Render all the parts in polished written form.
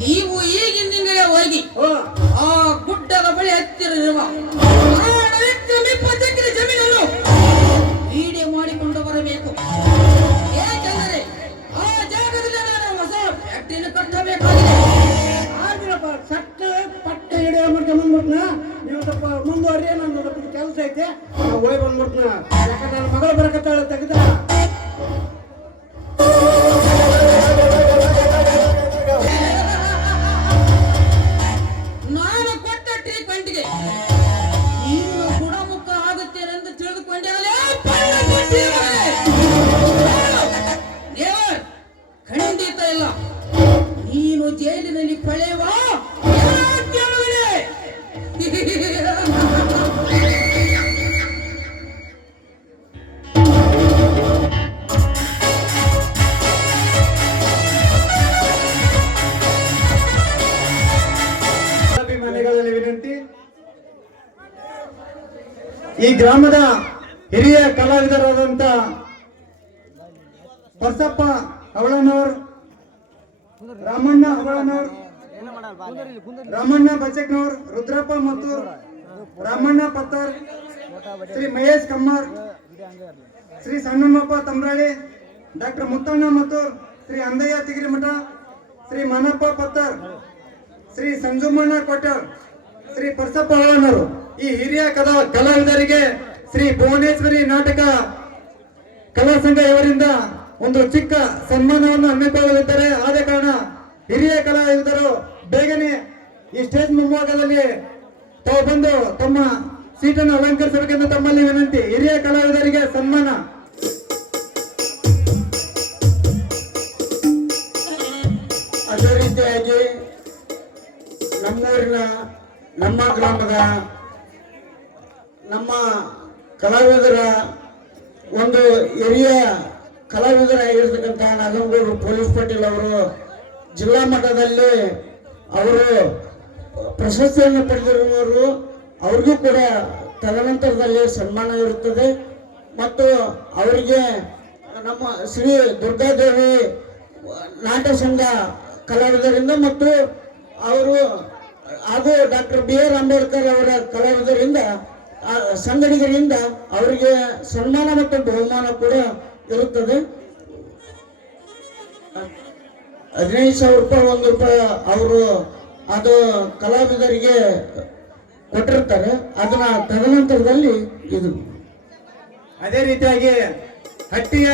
ನೀವು ಈಗಿಂದಲೇ ಹೋಗಿ ಆ ಗುಡ್ಡದ ಬಳಿ ಹತ್ತಿರವಿರುವ ಜಮೀನನ್ನು ವಿಡಿಯೋ ಮಾಡಿಕೊಂಡು ಬರಬೇಕು. ಏಕೆಂದರೆ ಆ ಜಾಗದಲ್ಲಿ ನಾನು ಹೊಸ ಫ್ಯಾಕ್ಟರಿಯನ್ನು ಕಟ್ಟಬೇಕಾಗಿದೆ. ಸಟ್ಟ ಪಟ್ಟ ಹಿಡಿಯೋ ಮಾಡ್ಕೊಂಡು ಬಂದ್ಬಿಟ್ನ. ನೀವು ಸ್ವಲ್ಪ ಮುಂದುವರಿ, ನಂದು ಸ್ವಲ್ಪ ಕೆಲಸ ಐತೆ, ಹೋಗಿ ಬಂದ್ಬಿಟ್ನ. ಯಾಕಂದ್ರೆ ನನ್ನ ಮಗಳು ಬರಕತ್ತಾಳ ತೆಗೆದ. ನಾನು ಕೊಟ್ಟ ಟ್ರೀಟ್ಮೆಂಟ್ಗೆ ನೀನು ಗುಣಮುಖ ಆಗುತ್ತೇನೆಂದು ತಿಳಿದುಕೊಂಡೆ. ಖಂಡಿತ ಇಲ್ಲ. ನೀನು ಜೈಲಿನಲ್ಲಿ ಪಳೆಯುವ ಮನೆಗಳಲ್ಲಿ ವಿನಂತಿ. ಈ ಗ್ರಾಮದ ಹಿರಿಯ ಕಲಾವಿದರಾದಂತ ಬಸಪ್ಪ ಅವಳನವರ್, ರಾಮಣ್ಣ ಅವಳನವರ್, ರಾಮಣ್ಣ ಬಚ್ಚಕ್ನವರ್, ರುದ್ರಪ್ಪ ಮತ್ತೂರ್, ರಾಮಣ್ಣ ಪತ್ತರ್, ಶ್ರೀ ಮಹೇಶ್ ಕಮ್ಮಾರ್, ಶ್ರೀ ಸಣ್ಣಮ್ಮಪ್ಪ ತಮ್ರಾಳಿ, ಡಾಕ್ಟರ್ ಮುತ್ತಣ್ಣ ಮತ್ತೂರ್, ಶ್ರೀ ಅಂದಯ್ಯ ತಿಗಿರಿಮಠ, ಶ್ರೀ ಮನಪ್ಪ ಪತ್ತರ್, ಶ್ರೀ ಸಂಜುಮಣ್ಣ ಕೊಟ್ಟರ್, ಶ್ರೀ ಪರಸಪ್ಪ ಅವಳನವರು ಈ ಹಿರಿಯ ಕಲಾವಿದರಿಗೆ ಶ್ರೀ ಭುವನೇಶ್ವರಿ ನಾಟಕ ಕಲಾ ಸಂಘ ಇವರಿಂದ ಒಂದು ಚಿಕ್ಕ ಸನ್ಮಾನವನ್ನು ಹಮ್ಮಿಕೊಳ್ಳಲಿದ್ದಾರೆ. ಆದ ಕಾರಣ ಹಿರಿಯ ಕಲಾವಿದರು ಬೇಗನೆ ಈ ಸ್ಟೇಜ್ ಮುಂಭಾಗದಲ್ಲಿ ತಾವು ಬಂದು ತಮ್ಮ ಸೀಟನ್ನು ಅಲಂಕರಿಸಬೇಕೆಂದು ತಮ್ಮಲ್ಲಿ ವಿನಂತಿ. ಹಿರಿಯ ಕಲಾವಿದರಿಗೆ ಸನ್ಮಾನ. ಅದೇ ರೀತಿಯಾಗಿ ನಮ್ಮೂರಿನ, ನಮ್ಮ ಗ್ರಾಮದ, ನಮ್ಮ ಕಲಾವಿದರ ಒಂದು ಹಿರಿಯ ಕಲಾವಿದರಾಗಿರ್ತಕ್ಕಂಥ ನಾಗನಗೌಡರು ಪೊಲೀಸ್ ಪಾಟೀಲ್ ಅವರು ಜಿಲ್ಲಾ ಮಟ್ಟದಲ್ಲಿ ಅವರು ಪ್ರಶಸ್ತಿಯನ್ನು ಪಡೆದಿರುವವರು, ಅವ್ರಿಗೂ ಕೂಡ ತದನಂತರದಲ್ಲಿ ಸನ್ಮಾನ ಇರುತ್ತದೆ. ಮತ್ತು ಅವರಿಗೆ ನಮ್ಮ ಶ್ರೀ ದುರ್ಗಾದೇವಿ ನಾಟ್ಯ ಸಂಘ ಕಲಾವಿದರಿಂದ ಮತ್ತು ಅವರು ಹಾಗೂ ಡಾಕ್ಟರ್ BR ಅಂಬೇಡ್ಕರ್ ಅವರ ಕಲಾವಿದರಿಂದ ಸಂಘಟಕರಿಂದ ಅವರಿಗೆ ಸನ್ಮಾನ ಮತ್ತು ಬಹುಮಾನ ಕೂಡ ಇರುತ್ತದೆ. 15,000 ರೂಪಾಯಿ, 1 ರೂಪಾಯಿ ಅವರು ಅದು ಕಲಾವಿದರಿಗೆ ಕೊಟ್ಟಿರ್ತಾರೆ. ಅದನ್ನ ತದನಂತರದಲ್ಲಿ ಇದು ಅದೇ ರೀತಿಯಾಗಿ ಹಟ್ಟಿಯ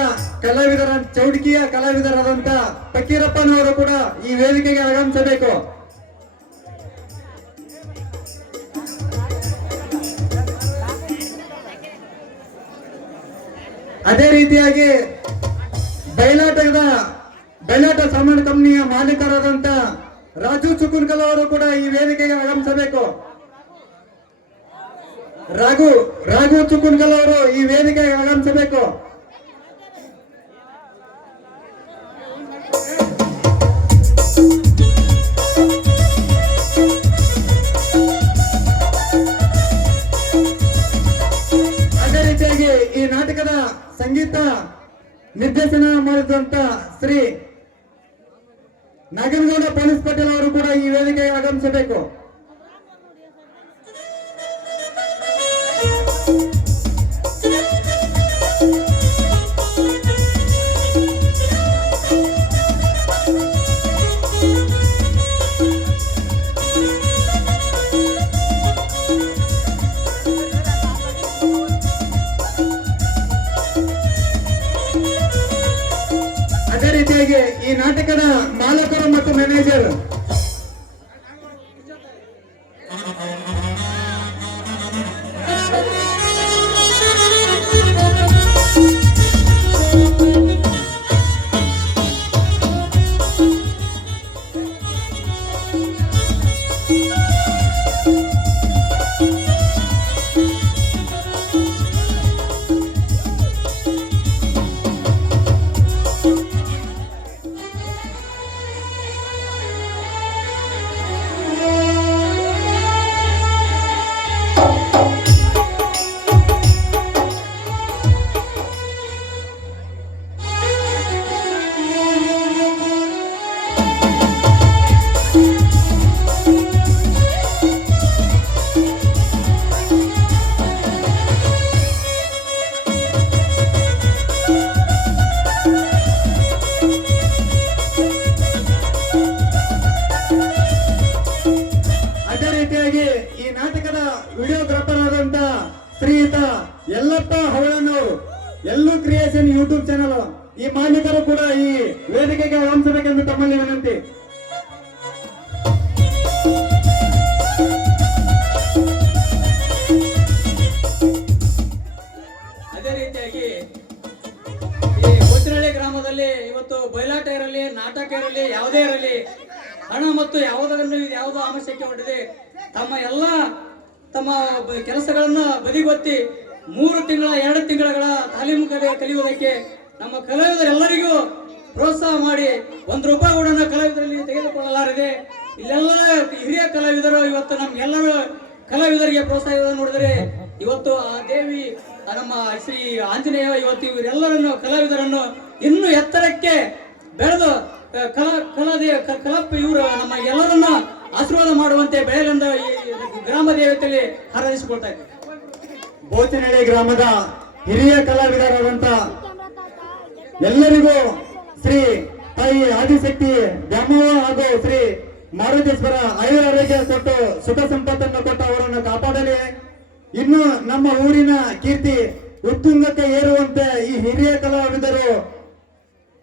ಕಲಾವಿದರ, ಚೌಡಿಕಿಯ ಕಲಾವಿದರಾದಂತ ಫಕೀರಪ್ಪನವರು ಕೂಡ ಈ ವೇದಿಕೆಗೆ ಆಗಮಿಸಬೇಕು. ಅದೇ ರೀತಿಯಾಗಿ ಬಯಲಾಟ ಸಾಮಾನು ಕಂಪನಿಯ ಮಾಲೀಕರಾದಂತ ರಾಜು ಚುಕುನ್ಕಲ್ ಅವರು ಕೂಡ ಈ ವೇದಿಕೆಗೆ ಆಗಮಿಸಬೇಕು. ರಾಘು ಚುಕುನ್ಕಲ್ ಅವರು ಈ ವೇದಿಕೆಗೆ ಆಗಮಿಸಬೇಕು. ಅದೇ ರೀತಿಯಾಗಿ ಈ ನಾಟಕದ ಸಂಗೀತ ನಿರ್ದೇಶನ ಮಾಡಿದಂತ ಶ್ರೀ ನಾಗನಗೌಡ ಪೊಲೀಸ್ ಪಾಟೀಲ್ ಅವರು ಕೂಡ ಈ ವೇದಿಕೆಗೆ ಆಗಮಿಸಬೇಕು. ಅದೇ ರೀತಿಯಾಗಿ ಈ ನಾಟಕದ ಮಾಲಕರು ಮತ್ತು ಮ್ಯಾನೇಜರ್ ಯಾವುದೇ ಇರಲಿ, ಹಣ ಮತ್ತು ಯಾವುದೋ ಆವಶ್ಯಕತೆ ಹೊಂದಿದೆ ತಮ್ಮ ಕೆಲಸಗಳನ್ನ ಬದಿಗೊತ್ತಿ 3 ತಿಂಗಳ 2 ತಿಂಗಳ ತಾಲೀಮು ಕಲಿಯುವುದಕ್ಕೆ ನಮ್ಮ ಕಲಾವಿದರೆಲ್ಲರಿಗೂ ಪ್ರೋತ್ಸಾಹ ಮಾಡಿ ₹1 ಕೂಡ ಕಲಾವಿದರಲ್ಲಿ ತೆಗೆದುಕೊಳ್ಳಲಾರದೆ. ಇಲ್ಲೆಲ್ಲ ಹಿರಿಯ ಕಲಾವಿದರು ಇವತ್ತು ನಮ್ಗೆಲ್ಲರ ಕಲಾವಿದರಿಗೆ ಪ್ರೋತ್ಸಾಹ ನೋಡಿದರೆ ಇವತ್ತು ಆ ದೇವಿ ನಮ್ಮ ಶ್ರೀ ಆಂಜನೇಯ ಇವತ್ತು ಇವರೆಲ್ಲರನ್ನು ಕಲಾವಿದರನ್ನು ಇನ್ನೂ ಎತ್ತರಕ್ಕೆ ಬೆಳೆದು ಇವರು ನಮ್ಮ ಎಲ್ಲರನ್ನ ಆಶೀರ್ವಾದ ಮಾಡುವಂತೆ ಬೆಳೆಯಲೆಂದು ಈ ಗ್ರಾಮ ದೇವತೆಯಲ್ಲಿ ಹಾರೈಸಿಕೊಳ್ತಾ ಇದ್ದಾರೆ. ಬೋಚನಹಳ್ಳಿ ಗ್ರಾಮದ ಹಿರಿಯ ಕಲಾವಿದರಾದಂತ ಎಲ್ಲರಿಗೂ ಶ್ರೀ ತಾಯಿ ಆದಿಶಕ್ತಿ ದ್ಯಾಮವ್ವ ಹಾಗೂ ಶ್ರೀ ಮಾರುತೇಶ್ವರ ಆಯುರಾರೋಗ್ಯ ಕೊಟ್ಟು ಸುಖ ಸಂಪತ್ತನ್ನು ಕೊಟ್ಟು ಅವರನ್ನು ಕಾಪಾಡಲಿ. ಇನ್ನು ನಮ್ಮ ಊರಿನ ಕೀರ್ತಿ ಉತ್ತುಂಗಕ್ಕೆ ಏರುವಂತೆ ಈ ಹಿರಿಯ ಕಲಾವಿದರು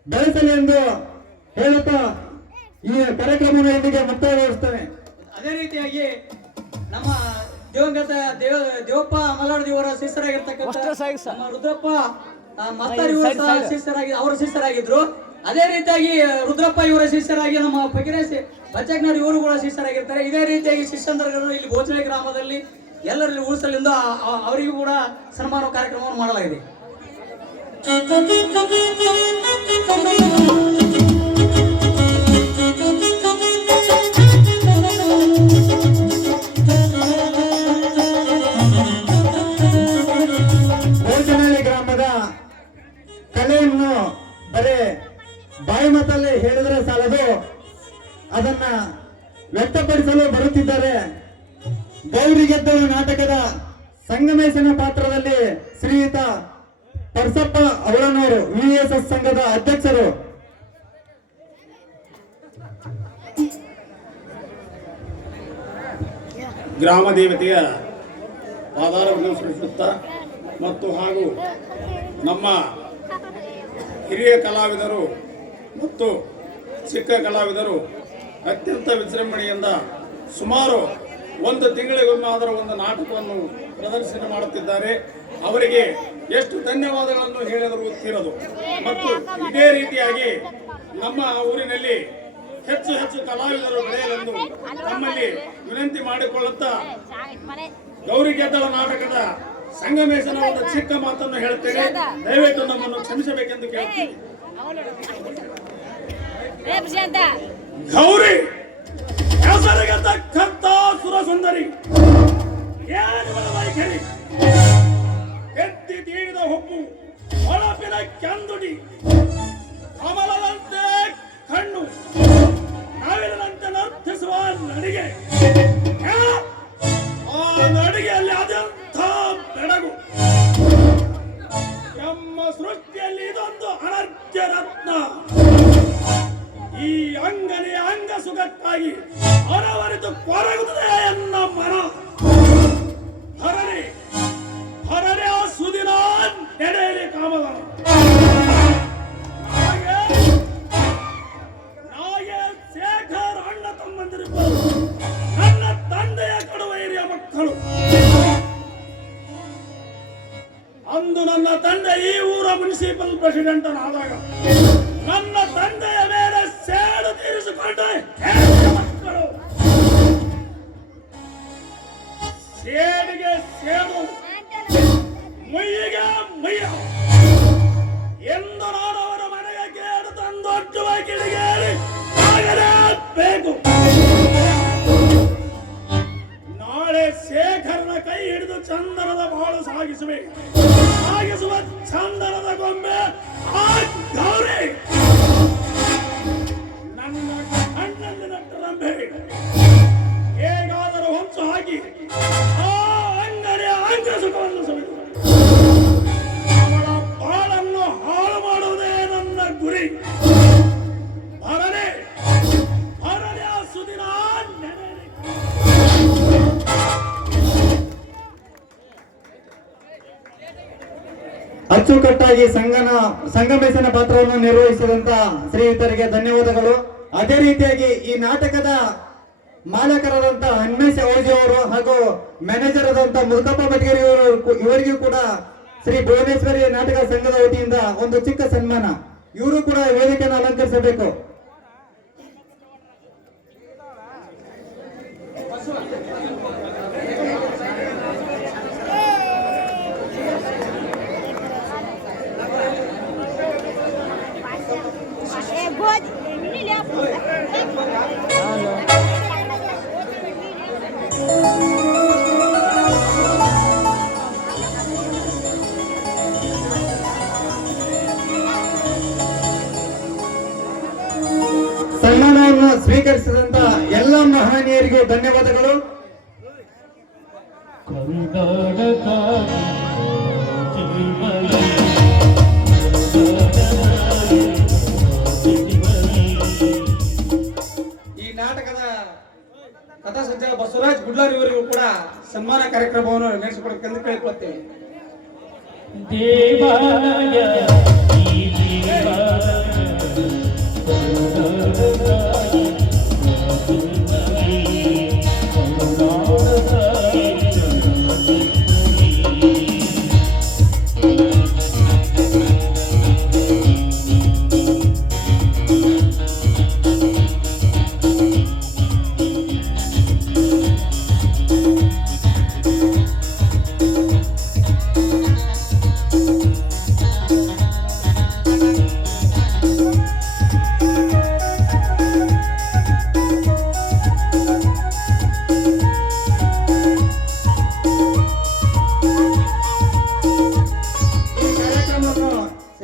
ಬೆಳೆಸಲಿ ಎಂದು ಹೇಳುತ್ತಾ ಈ ಕಾರ್ಯಕ್ರಮವನ್ನು ಇಲ್ಲಿಗೆ ಮುಕ್ತಾಯಗೊಳಿಸುತ್ತೇನೆ. ಅದೇ ರೀತಿಯಾಗಿ ನಮ್ಮ ದಿವಂಗತ ದೇವಪ್ಪ ಮಲ್ಲಾಳದಿಯವರ ಶಿಷ್ಯರಾಗಿರ್ತಕ್ಕಂಥ ನಮ್ಮ ರುದ್ರಪ್ಪ ಮಸ್ತಾರಿ ಅವರ ಶಿಷ್ಯರಾಗಿದ್ರು. ಅದೇ ರೀತಿಯಾಗಿ ರುದ್ರಪ್ಪ ಇವರ ಶಿಷ್ಯರಾಗಿ ನಮ್ಮ ಫಕೀರೇಶ್ ಬಚ್ಚಕ್ನವ್ರು ಇವರು ಕೂಡ ಶಿಷ್ಯರಾಗಿರ್ತಾರೆ. ಇದೇ ರೀತಿಯಾಗಿ ಶಿಷ್ಯಂದರಗಳು ಇಲ್ಲಿ ಬೋಚನಹಳ್ಳಿ ಗ್ರಾಮದಲ್ಲಿ ಎಲ್ಲರಲ್ಲಿ ಉಳಿಸಲೆಂದು ಅವರಿಗೂ ಕೂಡ ಸನ್ಮಾನ ಕಾರ್ಯಕ್ರಮವನ್ನು ಮಾಡಲಾಗಿದೆ. ಬೋಚನಹಳ್ಳಿ ಗ್ರಾಮದ ಕಲೆಯನ್ನು ಬರೇ ಬಾಯಿ ಮಾತಲ್ಲಿ ಹೇಳಿದ್ರೆ ಸಾಲದು, ಅದನ್ನ ವ್ಯಕ್ತಪಡಿಸಲು ಬರುತ್ತಿದ್ದಾರೆ. ಗೌರಿಗೆದ್ದಳು ನಾಟಕದ ಸಂಗಮೇಶನ ಪಾತ್ರದಲ್ಲಿ ಶ್ರೀಯುತ ಪರ್ಸಪ್ಪ ಅವಳನವರು VSS ಸಂಘದ ಅಧ್ಯಕ್ಷರು. ಗ್ರಾಮ ದೇವತೆಯ ಪಾದಾರವನ್ನು ಸೃಷ್ಟಿಸುತ್ತಾ ಮತ್ತು ಹಾಗೂ ನಮ್ಮ ಹಿರಿಯ ಕಲಾವಿದರು ಮತ್ತು ಚಿಕ್ಕ ಕಲಾವಿದರು ಅತ್ಯಂತ ವಿಜೃಂಭಣೆಯಿಂದ ಸುಮಾರು 1 ತಿಂಗಳಿಗೊಮ್ಮೆ ಆದರೂ ಒಂದು ನಾಟಕವನ್ನು ಪ್ರದರ್ಶನ ಮಾಡುತ್ತಿದ್ದಾರೆ. ಅವರಿಗೆ ಎಷ್ಟು ಧನ್ಯವಾದಗಳನ್ನು ಹೇಳಿದರೂ ತೀರದು. ಮತ್ತು ಇದೇ ರೀತಿಯಾಗಿ ನಮ್ಮ ಊರಿನಲ್ಲಿ ಹೆಚ್ಚು ಹೆಚ್ಚು ಕಲಾವಿದರು ಬೆಳೆಯಲೆಂದು ನಮ್ಮಲ್ಲಿ ವಿನಂತಿ ಮಾಡಿಕೊಳ್ಳುತ್ತಾ ಗೌರಿಗೆದ್ದಳ ನಾಟಕದ ಸಂಗಮೇಶನ ಒಂದು ಚಿಕ್ಕ ಮಾತನ್ನು ಹೇಳುತ್ತೇನೆ. ದಯವಿಟ್ಟು ನಮ್ಮನ್ನು ಕ್ಷಮಿಸಬೇಕೆಂದು ಕೇಳುತ್ತೇನೆ. ಗೌರಿ ಹೆಸರಿಗೆ ತಕ್ಕಂತ ಸುರಸುಂದರಿ, ಏನಿವಳ ವೈಖರಿ, ಎತ್ತಿ ತೀರಿದ ಹುಬ್ಬು, ಹೊಳಪಿನ ಕೆಂದುಡಿ, ಕಮಲದಂತೆ ಕಣ್ಣು, ನವಿಲಿನಂತೆ ನರ್ತಿಸುವ ನಡಿಗೆ, ಆ ನಡಿಗೆಯಲ್ಲಿ ಅದೆಂಥ ಬೆಳಗು, ನಮ್ಮ ಸೃಷ್ಟಿಯಲ್ಲಿ ಇದೊಂದು ಅನರ್ಘ್ಯ ರತ್ನ. ಈ ಅಂಗನೆಯ ಅಂಗ ಸುಖಕ್ಕಾಗಿ ಹೊರವರಿತು ಕೊರಗುತ್ತದೆ ಎನ್ನ ಮನ. ಹರನೆ ಹರನೆ ಆ ಸುದಿನ ನೆಡೆಯಲಿ ಕಾಮದ ನಾಗೆ ಶೇಖರ್ ಅಣ್ಣ ತಮ್ಮಂದಿರಿಬ್ಬರು ನನ್ನ ತಂದೆಯ ಕಡುವ ಹಿರಿಯ ಮಕ್ಕಳು. ಅಂದು ನನ್ನ ತಂದೆ ಈ ಊರ ಮುನ್ಸಿಪಲ್ ಪ್ರೆಸಿಡೆಂಟ್ ಆದಾಗ ನನ್ನ ತಂದೆಯ ಮೇಲೆ ಸೇಡು ತೀರಿಸಿಕೊಂಡ ಮಕ್ಕಳು. ಸೇಡಿಗೆ ಸೇಡು, ಮುಯ್ಯಿಗೆ ಮುಯ್ಯ ಎಂದು ನಾನು ಅವರ ಮನೆಗೆ ಕೇಳು ತಂದೊಡ್ಡುವ ಕಿಡಿಗೇರಿ ಆಗಲೇಬೇಕು. ನಾಳೆ ಶೇಖರನ ಕೈ ಹಿಡಿದು ಚಂದನದ ಬಾಳು ಸಾಗಿಸುವ ಚಂದನದ ಗೊಂಬೆ ಆ ಗೌರಿ ನನ್ನ ಕಣ್ಣಲ್ಲಿ ನಟ್ಟರಂಬೆ. ಹೇಗಾದರೂ ಹೊಂಚು ಹಾಕಿ ಆ ಅಂಗನೆಯ ಅಂಗ ಸುಖವನ್ನು ಸವಿದು ಅವಳ ಬಾಳನ್ನು ಹಾಳು ಮಾಡುವುದೇ ನನ್ನ ಗುರಿ. ಭರಣೆ ಭರಣೆ ಆ ಸುದಿನ ನೆನೆಯಲಿ. ಅಚ್ಚುಕಟ್ಟಾಗಿ ಸಂಗಮೇಶನ ಪಾತ್ರವನ್ನು ನಿರ್ವಹಿಸಿದಂತ ಶ್ರೀಯುತರಿಗೆ ಧನ್ಯವಾದಗಳು. ಅದೇ ರೀತಿಯಾಗಿ ಈ ನಾಟಕದ ಮಾಲಕರಾದಂತ ಹನ್ಮೇಶ್ ಓಜಿ ಅವರು ಹಾಗೂ ಮ್ಯಾನೇಜರ್ ಆದಂತ ಮುದುಕಪ್ಪ ಬಟ್ಗೇರಿ ಇವರಿಗೂ ಕೂಡ ಶ್ರೀ ಭುವನೇಶ್ವರಿ ನಾಟಕ ಸಂಘದ ವತಿಯಿಂದ ಒಂದು ಚಿಕ್ಕ ಸನ್ಮಾನ. ಇವರು ಕೂಡ ವೇದಿಕೆಯನ್ನು ಅಲಂಕರಿಸಬೇಕು. ಸನ್ಮಾನವನ್ನು ಸ್ವೀಕರಿಸಿದಂತ ಎಲ್ಲ ಮಹನೀಯರಿಗೆ ಧನ್ಯವಾದಗಳು. ಈ ನಾಟಕದ ಕಥಾ ಸಂಚಾಲಕ ಬಸವರಾಜ್ ಗುಡ್ಲಾರ್ ಇವರಿಗೂ ಕೂಡ ಸನ್ಮಾನ ಕಾರ್ಯಕ್ರಮವನ್ನು ನಡೆಸಿಕೊಡಬೇಕೆಂದು ಕೇಳಿಕೊಳ್ಳುತ್ತೇವೆ.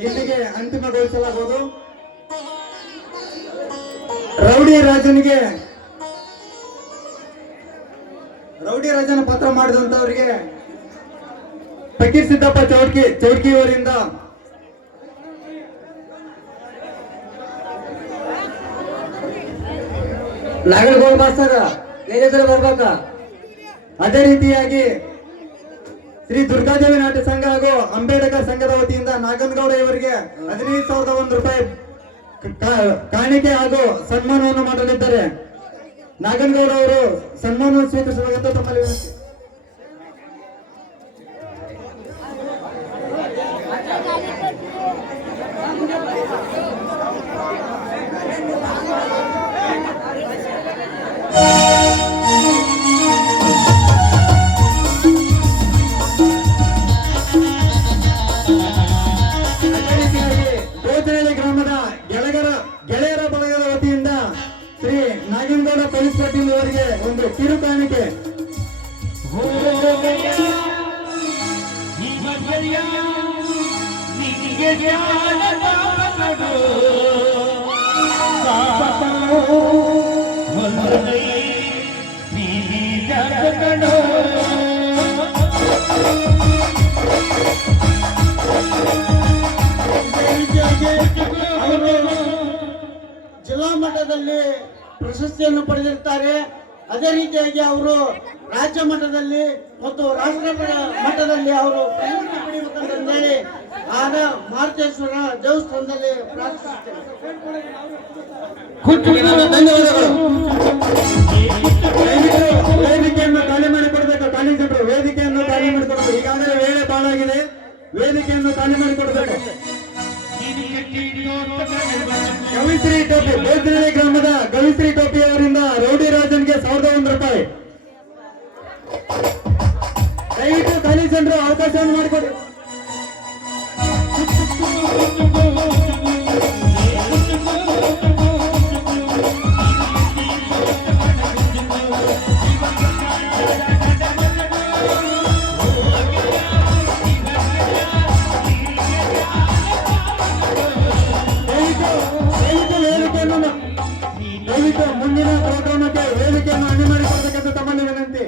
ಇಲ್ಲಿಗೆ ಅಂತಿಮಗೊಳಿಸಲಾಗುವುದು. ರೌಡಿ ರಾಜನ ಪಾತ್ರ ಮಾಡಿದಂತವರಿಗೆ ಫಕೀರ್ ಸಿದ್ದಪ್ಪ ಚೌಡ್ಕಿಯವರಿಂದ ನಾಗರಗೌಡ ಮಾಸ್ತರ ವೇದಿಕೆ ಬರ್ಬೇಕ. ಅದೇ ರೀತಿಯಾಗಿ ಶ್ರೀ ದುರ್ಗಾದೇವಿ ನಾಟ್ಯ ಸಂಘ ಹಾಗೂ ಅಂಬೇಡ್ಕರ್ ಸಂಘದ ವತಿಯಿಂದ ನಾಗನಗೌಡ ಇವರಿಗೆ 15,001 ರೂಪಾಯಿ ಕಾಣಿಕೆ ಹಾಗೂ ಸನ್ಮಾನವನ್ನು ಮಾಡಲಿದ್ದಾರೆ. ನಾಗನಗೌಡ ಅವರು ಸನ್ಮಾನವನ್ನು ಸ್ವೀಕರಿಸಬೇಕೆಂದು ತಮ್ಮಲ್ಲಿ ವಿನಂತಿ. ಗ್ರಾಮದ ಗೆಳೆಯರ ಬಳಗದ ವತಿಯಿಂದ ಶ್ರೀ ನಾಗನಗೌಡ ಪೊಲೀಸ್ ಪಾಟೀಲ್ ಅವರಿಗೆ ಒಂದು ಕಿರು ಕಾಣಿಕೆ. ಜಿಲ್ಲಾ ಮಟ್ಟದಲ್ಲಿ ಪ್ರಶಸ್ತಿಯನ್ನು ಪಡೆದಿರ್ತಾರೆ. ಅದೇ ರೀತಿಯಾಗಿ ಅವರು ರಾಜ್ಯ ಮಟ್ಟದಲ್ಲಿ ಮತ್ತು ರಾಷ್ಟ್ರ ಮಟ್ಟದಲ್ಲಿ ಅವರು ಪ್ರಶಸ್ತಿ ಪಡೆಯಬೇಕಂತೇಳಿ ಆದ ಮಾರುತೇಶ್ವರ ದೇವಸ್ಥಾನದಲ್ಲಿ ಪ್ರಾರ್ಥಿಸುತ್ತೇವೆ. ವೇದಿಕೆಯನ್ನು ಖಾಲಿ ಮಾಡಿಕೊಡ್ಬೇಕು. ಕಾಲೇಜರು ವೇದಿಕೆಯನ್ನು ಖಾಲಿ ಮಾಡಿಕೊಡ್ಬೇಕು. ಈಗಾಗಲೇ ವೇಳೆ ಬಾಳಾಗಿದೆ. ವೇದಿಕೆಯನ್ನು ಖಾಲಿ ಮಾಡಿಕೊಡ್ಬೇಕು. ಗವಿಶ್ರೀ ಟೋಪಿ ಬೋಧನಹಳ್ಳಿ ಗ್ರಾಮದ ಗವಿಶ್ರೀ ಟೋಪಿ ಅವರಿಂದ ರೌಡಿ ರಾಜನ್ಗೆ 1,001 ರೂಪಾಯಿ. ದಯವಿಟ್ಟು ಖಾಲಿ ಜನರು ಅವಕಾಶವನ್ನು ಮಾಡಿಕೊಡಿ. ದಯವಿಟ್ಟು ಮುಂದಿನ ಪ್ರೋಗ್ರಾಮಕ್ಕೆ ವೇದಿಕೆಯನ್ನು ಅಣಿ ಮಾಡಿಕೊಡ್ಬೇಕೆಂದು ತಮ್ಮಲ್ಲಿ ವಿನಂತಿ.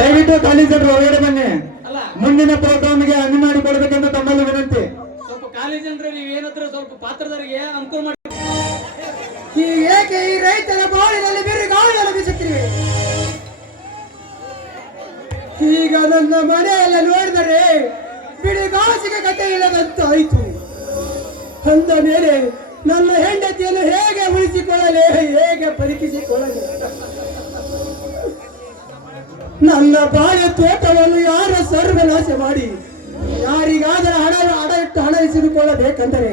ದಯವಿಟ್ಟು ಖಾಲಿ ಜನರು ಹೊರಗಡೆ ಬನ್ನಿ. ಮುಂದಿನ ಪ್ರೋಗ್ರಾಮ್ಗೆ ಅಣಿ ಮಾಡಿಕೊಡ್ಬೇಕೆಂದು ತಮ್ಮಲ್ಲಿ ವಿನಂತಿ. ಸ್ವಲ್ಪ ಖಾಲಿ ಜನರು ನೀವು ಏನಾದ್ರೂ ಸ್ವಲ್ಪ ಪಾತ್ರದವರಿಗೆ ಅನುಕೂಲ ಮಾಡಿ. ಏಕೆ ಈ ರೈತರ ಬಾಳಿನಲ್ಲಿ ಬಿರುಗಾಳಿಯನ್ನು ಬೀಸುತ್ತಿವೆ? ಈಗ ನನ್ನ ಮನೆಯೆಲ್ಲ ನೋಡಿದರೆ ಬಿಡಿಗಾಸಿಗೆ ಕಥೆ ಇಲ್ಲದಂತಾಯಿತು. ಅಂದ ಮೇಲೆ ನನ್ನ ಹೆಂಡತಿಯನ್ನು ಹೇಗೆ ಉಳಿಸಿಕೊಳ್ಳಲೆ, ಹೇಗೆ ಪರೀಕ್ಷಿಸಿಕೊಳ್ಳಲೆ? ನನ್ನ ಬಾಳೆ ತೋಟವನ್ನು ಯಾರ ಸರ್ವನಾಶ ಮಾಡಿ ಯಾರಿಗಾದರೂ ಹಣ ಇಟ್ಟು ಹಣ ಇಸಿದುಕೊಳ್ಳಬೇಕಂದರೆ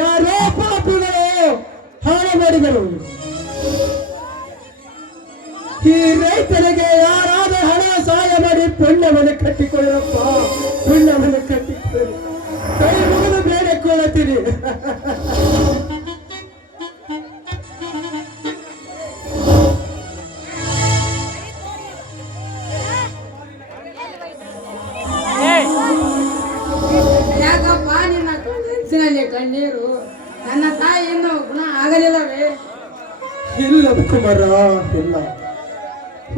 ಯಾರೋ ಪಾಪಿಗಳು ಹಾಳು ಮಾಡಿದರು. ಈ ರೈತನಿಗೆ ಯಾರಾದ ಹಣ ಸಹಾಯ ಮಾಡಿ ಪುಣ್ಯವನ್ನು ಕಟ್ಟಿಕೊಳ್ಳಪ್ಪ, ಪುಣ್ಯವನ್ನು ಕಟ್ಟಿಕೊಳ್ಳಿ. ಕೈ ಮುಗಿದು ಬೇಡಿಕೊಳ್ಳುತ್ತೀನಿ. ಯಾಕಪ್ಪ ನಿನ್ನ ಕನಸಿನಲ್ಲಿ ಕಣ್ಣೀರು? ನನ್ನ ತಾಯಿಯಿಂದ ಗುಣ ಆಗಲಿಲ್ಲವೇ? ಇಲ್ಲ ಕುಮಾರ, ಇಲ್ಲ.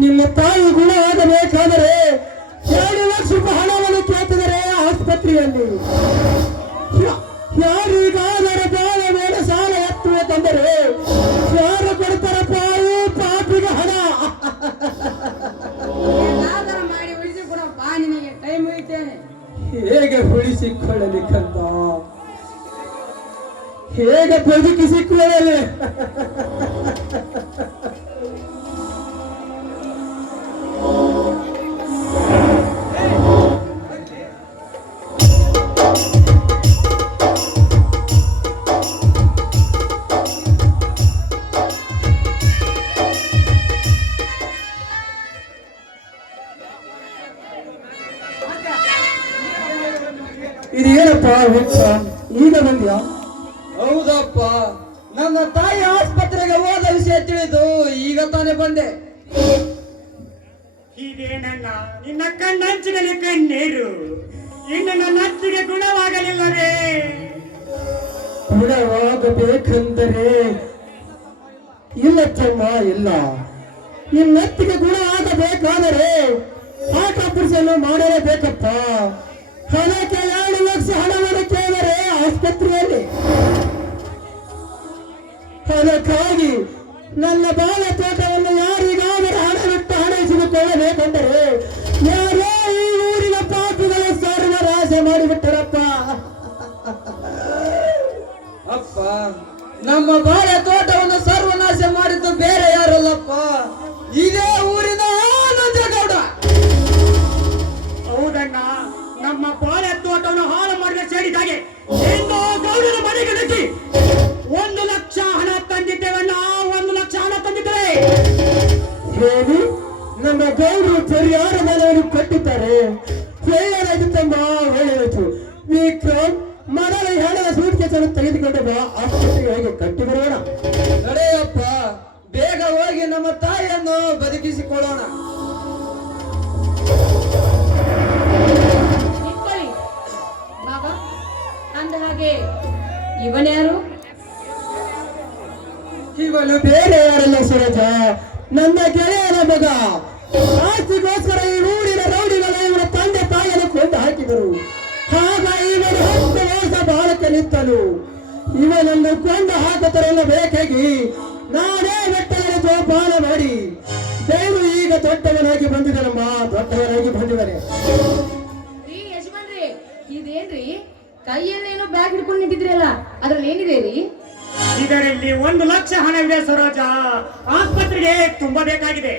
ನಿಮ್ಮ ತಾಯಿ ಗುಣ ಆಗಬೇಕಾದರೆ 2 ಲಕ್ಷ ರೂಪಾಯಿ ಹಣವನ್ನು ಕೇಳ್ತಿದ್ದಾರೆ ಆಸ್ಪತ್ರೆಯಲ್ಲಿ. ಯಾರಿಗಾದರೂ ಬಾಳ ಮೇಲೆ ಸಾಲ ಎತ್ತಬೇಕಂದರೆ ಯಾರು ಕೊಡ್ತಾರಪ್ಪ ಈ ಪಾಪಿಗೆ ಹಣ? ಹೇಗಾದರೂ ಮಾಡಿ ಉಳಿಸಿಕೊಡಪ್ಪ, ನಿನಗೆ ಕೈ ಮುಗಿತೇನೆ. ಹೇಗೆ ಉಳಿಸಿಕೊಳ್ಳಲಿ ಕಂದ, ಹೇಗೆ ಬದುಕಿಸಿಕೊಳ್ಳಲಿ? ಇದೇನಪ್ಪ ಹುಚ್ಚ, ಈಗ ಬಂದ್ಯಾ? ಹೌದಪ್ಪ, ನನ್ನ ತಾಯಿ ಆಸ್ಪತ್ರೆಗೆ ಹೋದ ವಿಷಯ ತಿಳಿದು ಈಗ ತಾನೇ ಬಂದೆ. ಇದೇನಣ್ಣ ನಿನ್ನ ಕಣ್ಣಂಚಿನಲ್ಲಿ ಕಣ್ಣೀರು? ಇನ್ನು ನನ್ನ ಅತ್ತಿಗೆ ಗುಣವಾಗಲಿಲ್ಲವೇ? ಗುಣವಾಗಬೇಕೆಂದರೆ ಇಲ್ಲ ಚಮ್ಮ, ಇಲ್ಲ. ನಿನ್ನತ್ತಿಗೆ ಗುಣ ಆಗಬೇಕಾದರೆ ಆಪರೇಷನ್ ಮಾಡಲೇಬೇಕಪ್ಪ. ಹಣಕ್ಕೆ 2 ಲಕ್ಷ ಹಣವನ್ನು ಕೇಳಿದರೆ ಆಸ್ಪತ್ರೆಯಲ್ಲಿ. ಅದಕ್ಕಾಗಿ ನನ್ನ ಬಾಳೆ ತೋಟವನ್ನು ಯಾರಿಗಾದರೂ ಹಣವಿಟ್ಟು ಹಣಿಸಿಕೊಳ್ಳಬೇಕೆಂದರೆ ಯಾರೋ ಈ ಊರಿನ ಪಾಪಿಗಳು ಸರ್ವನಾಶ ಮಾಡಿಬಿಟ್ಟರಪ್ಪ. ಅಪ್ಪ, ನಮ್ಮ ಬಾಳೆ ತೋಟವನ್ನು ಸರ್ವನಾಶ ಮಾಡಿದ್ದು ಬೇರೆ ಯಾರಲ್ಲಪ್ಪ, ಇದೇ ಊರಿನ ಆನಂದಗೌಡ. ಹೌದಣ್ಣ, ನಮ್ಮ ಬಾಳೆ ತೋಟವನ್ನು ಹಾಳು ಮಾಡಿದ ಸೇರಿದಾಗೆ ಎಂದೋ ಗೌಡನ ಮನೆಗೆ ನುಗ್ಗಿ 1 ಲಕ್ಷ ಹಣ ತಂದಿದ್ದೇವಣ್ಣ, 1 ಲಕ್ಷ ಹಣ ತಂದಿದ್ದೇವೆ. ಏನು, ನಮ್ಮ ಗೌಡರು ಸರಿಯಾದ ಮನೆಯನ್ನು ಕಟ್ಟಿದ್ದಾರೆ? ಒಳ್ಳೆಯದಾಯ್ತು ತಮ್ಮ, ಒಳ್ಳೆಯದಾಯ್ತು. ವಿಕ್ರಮ್, ಮರಳ ಹಣದ ಸೂಟ್ ಕೇಸನ್ನು ತೆಗೆದುಕೊಂಡು ಬಾ, ಆಸ್ಪತ್ರೆಗೆ ಹೋಗಿ ಕಟ್ಟಿ ಬರೋಣ. ನಡೆಯಪ್ಪ, ಬೇಗ ಹೋಗಿ ನಮ್ಮ ತಾಯಿಯನ್ನು ಬದುಕಿಸಿಕೊಳ್ಳೋಣ. ನಿಂತ್ಕೊಳ್ಳಿ ಬಾಬಾ. ಅಂದ ಹಾಗೆ ಇವನ್ಯಾರು? ಇವನು ಬೇರೆ ಯಾರಲ್ಲ ಸರೋಜ, ನನ್ನ ಗೆಳೆಯನ ಮಗ. ಆಸ್ತಿಗೋಸ್ಕರ ಈ ಊರಿನ ರೌಡಿಗಳು ಇವನ ತಂದೆ ತಾಯಿಯನ್ನು ಕೊಂದು ಹಾಕಿದರು. ಆಗ ಇವನು 10 ವರ್ಷ ಬಾಳಕ್ಕೆ ನಿಂತನು. ಇವನನ್ನು ಕೊಂದು ಹಾಕುತ್ತಾರೆಲ್ಲ ಬೇಕಾಗಿ ನಾನೇ ಬೆಟ್ಟದಲ್ಲಿ ಜೋಪಾನ ಮಾಡಿ ದೇವರು ಈಗ ದೊಡ್ಡವನಾಗಿ ಬಂದಿದ್ದಾನಮ್ಮ, ದೊಡ್ಡವನಾಗಿ ಬಂದಿದ್ದಾನೆ. ರೀ ಯಜಮಾನ್ರಿ, ಇದೇನ್ರಿ ಕೈಯಲ್ಲೇನೋ ಬ್ಯಾಗ್ ಹಿಡ್ಕೊಂಡು ನಿಂತಿದ್ರಲ್ಲ, ಅದ್ರಲ್ಲಿ ಏನಿದೆ ರೀ? ಇದರಲ್ಲಿ 1 ಲಕ್ಷ ಹಣವಿದೆ ಸರೋಜ, ಆಸ್ಪತ್ರೆಗೆ ತುಂಬಾ ಬೇಕಾಗಿದೆ.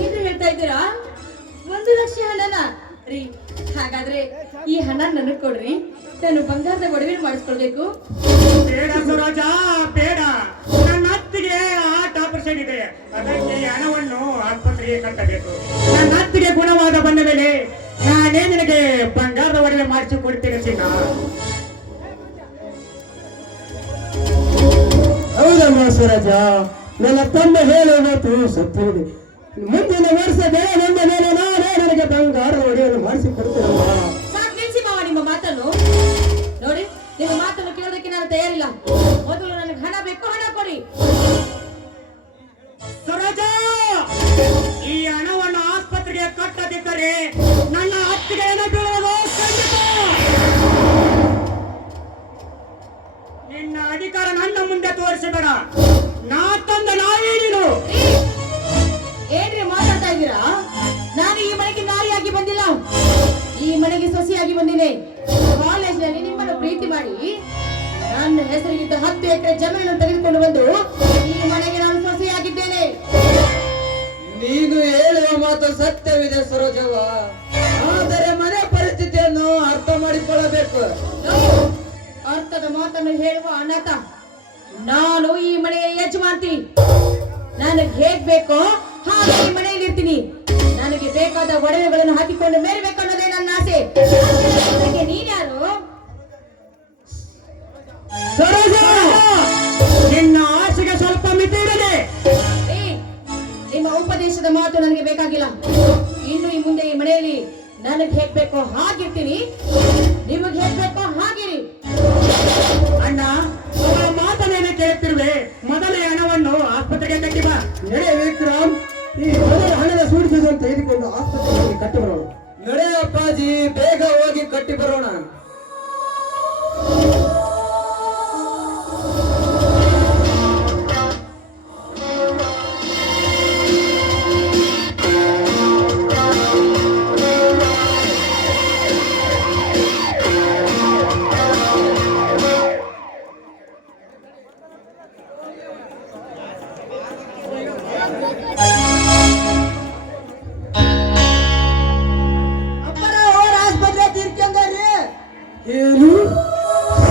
ಏನ್ರಿ ಹೇಳ್ತಾ ಇದ್ದೀರಾ? 1 ಲಕ್ಷ ಹಣನ ರೀ? ಹಾಗಾದ್ರೆ ಈ ಹಣ ನನಗ್ ಕೊಡ್ರಿ, ನಾನು ಬಂಗಾರದ ಒಡವೆ ಮಾಡಿಸ್ಕೊಳ್ಬೇಕು. ಬೇಡ ಸರೋಜ, ಬೇಡ. ನನ್ನ ಅತ್ತಿಗೆ ಹಾರ್ಟ್ ಆಪರೇಷನ್ ಇದೆ, ಅದಕ್ಕೆ ಈ ಹಣವನ್ನು ಆಸ್ಪತ್ರೆಗೆ ಕಟ್ಟಬೇಕು. ನನ್ನ ಅತ್ತಿಗೆ ಗುಣವಾದ ಬಂದ ಮೇಲೆ ನಾನೇ ನಿನಗೆ ಬಂಗಾರದ ಒಡವೆ ಮಾಡಿಸಿ ಕೊಡ್ತೇನೆ ಚಿನ್ನ. ಹೌದಮ್ಮ ಸ್ವರಾಜ, ನನ್ನ ತಮ್ಮ ಹೇಳುವುದು ಸತ್ಯವಿದೆ. ಮುಂದಿನ ವರ್ಷ ಬೆಳೆ ಬಂದ ಮೇಲೆ ನಾನೇ ನನಗೆ ಬಂಗಾರ ಒಡೆಯನ್ನು ಮಾಡಿಸಿ ಕೊಡ್ತೇನಮ್ಮ. ಸಾಕ್ ನಿಲ್ಸಿ ಮಾವ ನಿಮ್ಮ ಮಾತನ್ನು. ನೋಡಿ, ನಿಮ್ಮ ಮಾತನ್ನು ಕೇಳೋದಕ್ಕೆ ನಾನು ತಯಾರಿಲ್ಲ. ಮೊದಲು ನನಗೆ ಹಣ ಬೇಕು, ಹಣ ಕೊಡಿ. ಸರೋಜ, ಈ ಹಣವನ್ನು ಆಸ್ಪತ್ರೆಗೆ ಕಟ್ಟದಿದ್ದರೆ ನನ್ನ ಅತ್ತಿಗೆ ಏನೋ ಬೀಳುವುದು ಖಂಡಿತ. ನಿನ್ನ ಅಧಿಕಾರ ನನ್ನ ಮುಂದೆ ತೋರಿಸಬೇಡ. ನಾ ತಂದ ನಾವೇ ನೀನು. ಏನ್ರಿ ಮಾತಾಡ್ತಾ ಇದ್ದೀರಾ? ನಾನು ಈ ಮನೆಗೆ ನಾರಿಯಾಗಿ ಬಂದಿಲ್ಲ, ಈ ಮನೆಗೆ ಸೊಸೆಯಾಗಿ ಬಂದಿದೆ. ಕಾಲೇಜಿನಲ್ಲಿ ನಿಮ್ಮನ್ನು ಪ್ರೀತಿ ಮಾಡಿ ನನ್ನ ಹೆಸರಿಗಿದ್ದ 10 ಎಕರೆ ಜಮೀನನ್ನು ತೆಗೆದುಕೊಂಡು ಬಂದು ಈ ಮನೆಗೆ ನಾನು ಸೊಸೆಯಾಗಿದ್ದೇನೆ. ನೀನು ಹೇಳುವ ಮಾತು ಸತ್ಯವಿದೆ ಸರೋಜವ್ವ, ಆದರೆ ಮನೆ ಪರಿಸ್ಥಿತಿಯನ್ನು ಅರ್ಥ ಮಾಡಿಕೊಳ್ಳಬೇಕು. ಅರ್ಥದ ಮಾತನ್ನು ಹೇಳುವ ಅನಾಥ ನಾನು ಈ ಮನೆಯ ಯಜಮಾಂತಿ. ನನಗೆ ಹೇಗ್ ಬೇಕೋ ಹಾಗೆ ಈ ಮನೆಯಲ್ಲಿ ಇರ್ತೀನಿ. ನನಗೆ ಬೇಕಾದ ಒಡವೆಗಳನ್ನು ಹಾಕಿಕೊಂಡು ಮೇಲ್ಬೇಕು ಅನ್ನೋದೇ ನನ್ನ ಆಸೆ. ಅದಕ್ಕೆ ನೀನ್ಯಾರು? ಸರೋಜ, ನಿನ್ನ ಆಸೆಗೆ ಸ್ವಲ್ಪ ಮಿತಿ ಇರಲಿ. ಏ, ನಿಮ್ಮ ಉಪದೇಶದ ಮಾತು ನನಗೆ ಬೇಕಾಗಿಲ್ಲ. ಇನ್ನು ಈ ಮುಂದೆ ಈ ಮನೆಯಲ್ಲಿ ನನಗೆ ಹೇಗ್ ಬೇಕೋ ಹಾಗಿರ್ತೀನಿ, ನಿಮಗೆ ಹೇಗ್ ಬೇಕೋ ಹಾಗಿರಿ. ಅಣ್ಣ, ಅವರ ಮಾತನ್ನೇನೆ ಕೇಳುತ್ತಿರುವೆ. ಮೊದಲ ಹಣವನ್ನು ಆಸ್ಪತ್ರೆಗೆ ಕಟ್ಟಿ ಬಾ. ನಡೆ ವಿಕ್ರಮ್, ಈ ಮೊದಲ ಹಣದ ಸೂಡಿಸಿದಂತ ತೆಗೆದುಕೊಂಡು ಆಸ್ಪತ್ರೆಗೆ ಕಟ್ಟಿ ಬರೋಣ. ನಡೆ ಅಪ್ಪಾಜಿ, ಬೇಗ ಹೋಗಿ ಕಟ್ಟಿ ಬರೋಣ. ಅಪ್ಪರ ಅವ್ರ ಆಸ್ಪತ್ರೆ ತೀರ್ಕೊಂಡ್ರಿ. ಏನು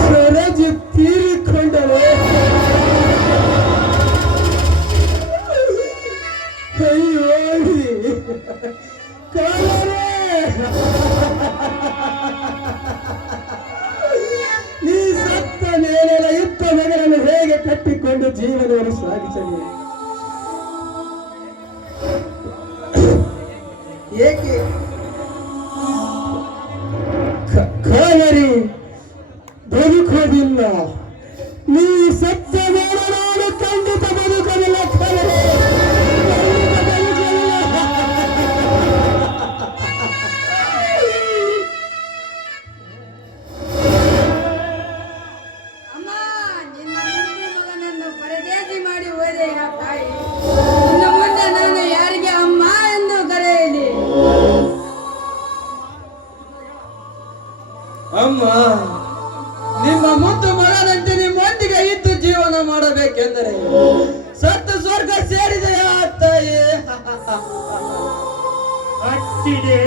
ಸರೋಜ ತೀರಿಕೊಂಡರೆ? ಅಯ್ಯೋ ಕಾಲರೇ, ನೀ ಸತ್ತ ಮೇಲೆಲ್ಲ ಇತ್ತ ಮಗನನ್ನು ಹೇಗೆ ಕಟ್ಟಿಕೊಂಡು ಜೀವನವನ್ನು ಸಾಗಿಸಲಿ? ಏಕೆ ಕಾಲರಿ ಬದುಕೋದಿಲ್ಲ? ನೀ ಸತ್ತ ಮೇಲೆ ನಾನು ಖಂಡಿತ ಬದುಕೋದಿಲ್ಲ ಕಾಲರಿ, ಖಂಡಿತ ಬದುಕೋದಿಲ್ಲ. ಅಮ್ಮ, ನಿನ್ನ ಮುದ್ದು ಮಗನನ್ನು ಪರದೇಶಿ ಮಾಡಿ ಹೋದೆಯ ತಾಯಿ. ಇನ್ನು ಮುಂದೆ ನಾನು ಯಾರಿಗೆ ಅಮ್ಮ ಎಂದು ಕರೆಯಲಿ? ಅಮ್ಮ, ನಿಮ್ಮ ಮುದ್ದು ಮಗನಂತೆ ನಿಮ್ಮೊಂದಿಗೆ ಇದ್ದು ಜೀವನ ಮಾಡಬೇಕೆಂದರೆ ಸತ್ತು ಸ್ವರ್ಗ ಸೇರಿದೆಯಾ ತಾಯಿ? ಅತ್ತಿಗೆ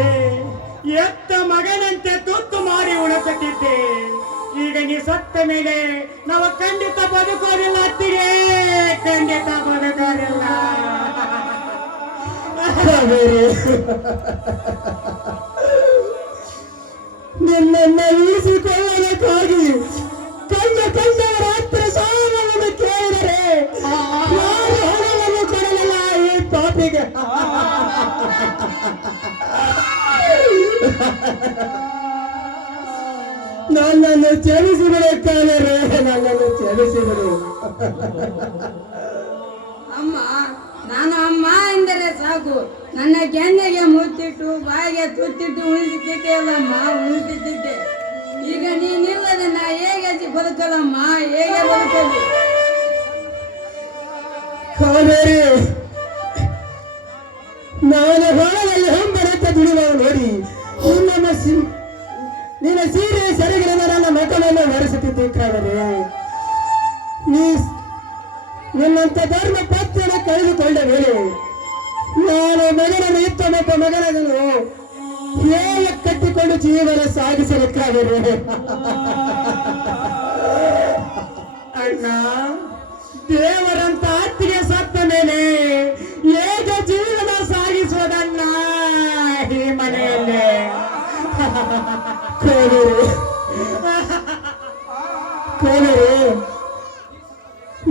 ಎತ್ತ ಮಗನಂತೆ ತುತ್ತು ಮಾಡಿ ಉಣಸುತ್ತಿದ್ದೆ. ಈಗ ನೀ ಸತ್ತ ಮೇಲೆ ನಾವು ಖಂಡಿತ ಬದುಕೋದಿಲ್ಲ ಅತ್ತಿಗೆ, ಖಂಡಿತ ಬದುಕೋದಿಲ್ಲ. ನಿನ್ನನ್ನು ಉಳಿಸಿಕೊಳ್ಳಬೇಕಾಗಿ ಕಂಡವರ ಹತ್ರ ಸಾಲವನ್ನು ಕೇಳಿದರೆ ಯಾರು ಹಣವನ್ನು ಕೊಡಲಿಲ್ಲ ಈ ಪಾಪಿಗೆ. ನನ್ನನ್ನು ಕ್ಷಮಿಸಿಬಿಡಕ್ಕಾದರೆ ನನ್ನನ್ನು ಕ್ಷಮಿಸಿಬಿಡು. ಅಮ್ಮ, ನಾನು ಅಮ್ಮ ಎಂದರೆ ಸಾಕು. ನನ್ನ ಕೆನ್ನೆಗೆ ಮುತ್ತಿಟ್ಟು ಬಾಯಿಗೆ ತುತ್ತಿಟ್ಟು ಉಳಿಸುತ್ತಿದ್ದೆಯಲ್ಲಮ್ಮ, ಉಳಿಸುತ್ತಿದ್ದೆ. ಈಗ ನೀನಿಲ್ಲದೆ ನಾ ಹೇಗೆ ಬದುಕಲಮ್ಮ, ಹೇಗೆ ಬದುಕಲಿ? ಕಾವೇರಿ, ನಾನು ಹೊಳದಲ್ಲಿ ಹೊಂಬರತ್ತ ದುಡಿಯುವ ನೋಡಿ ನಿನ್ನ ಸೀರೆ ಸೆರೆಗಿರದ ನನ್ನ ಮಕ್ಕಳನ್ನು ನಡೆಸುತ್ತಿದ್ದೆ. ಕಾವೇರಿ, ನಿನ್ನಂತ ಧರ್ಮ ಪತ್ನಿನ ಕಳೆದುಕೊಂಡ ಮೇಲೆ ನಾನು ಮಗನನ್ನು ಇತ್ತೊಬ್ಬ ಮಗನನ್ನು ಹೇಗೆ ಕಟ್ಟಿಕೊಂಡು ಜೀವನ ಸಾಗಿಸಲಿಕ್ಕಾದರೆ? ಅಣ್ಣ, ದೇವರಂತ ಅತ್ತಿಗೆ ಸತ್ತ ಮೇಲೆ ಹೇಗೆ ಜೀವನ ಸಾಗಿಸುವುದನ್ನ ಈ ಮನೆಯಲ್ಲೇ? ಕೋನರು,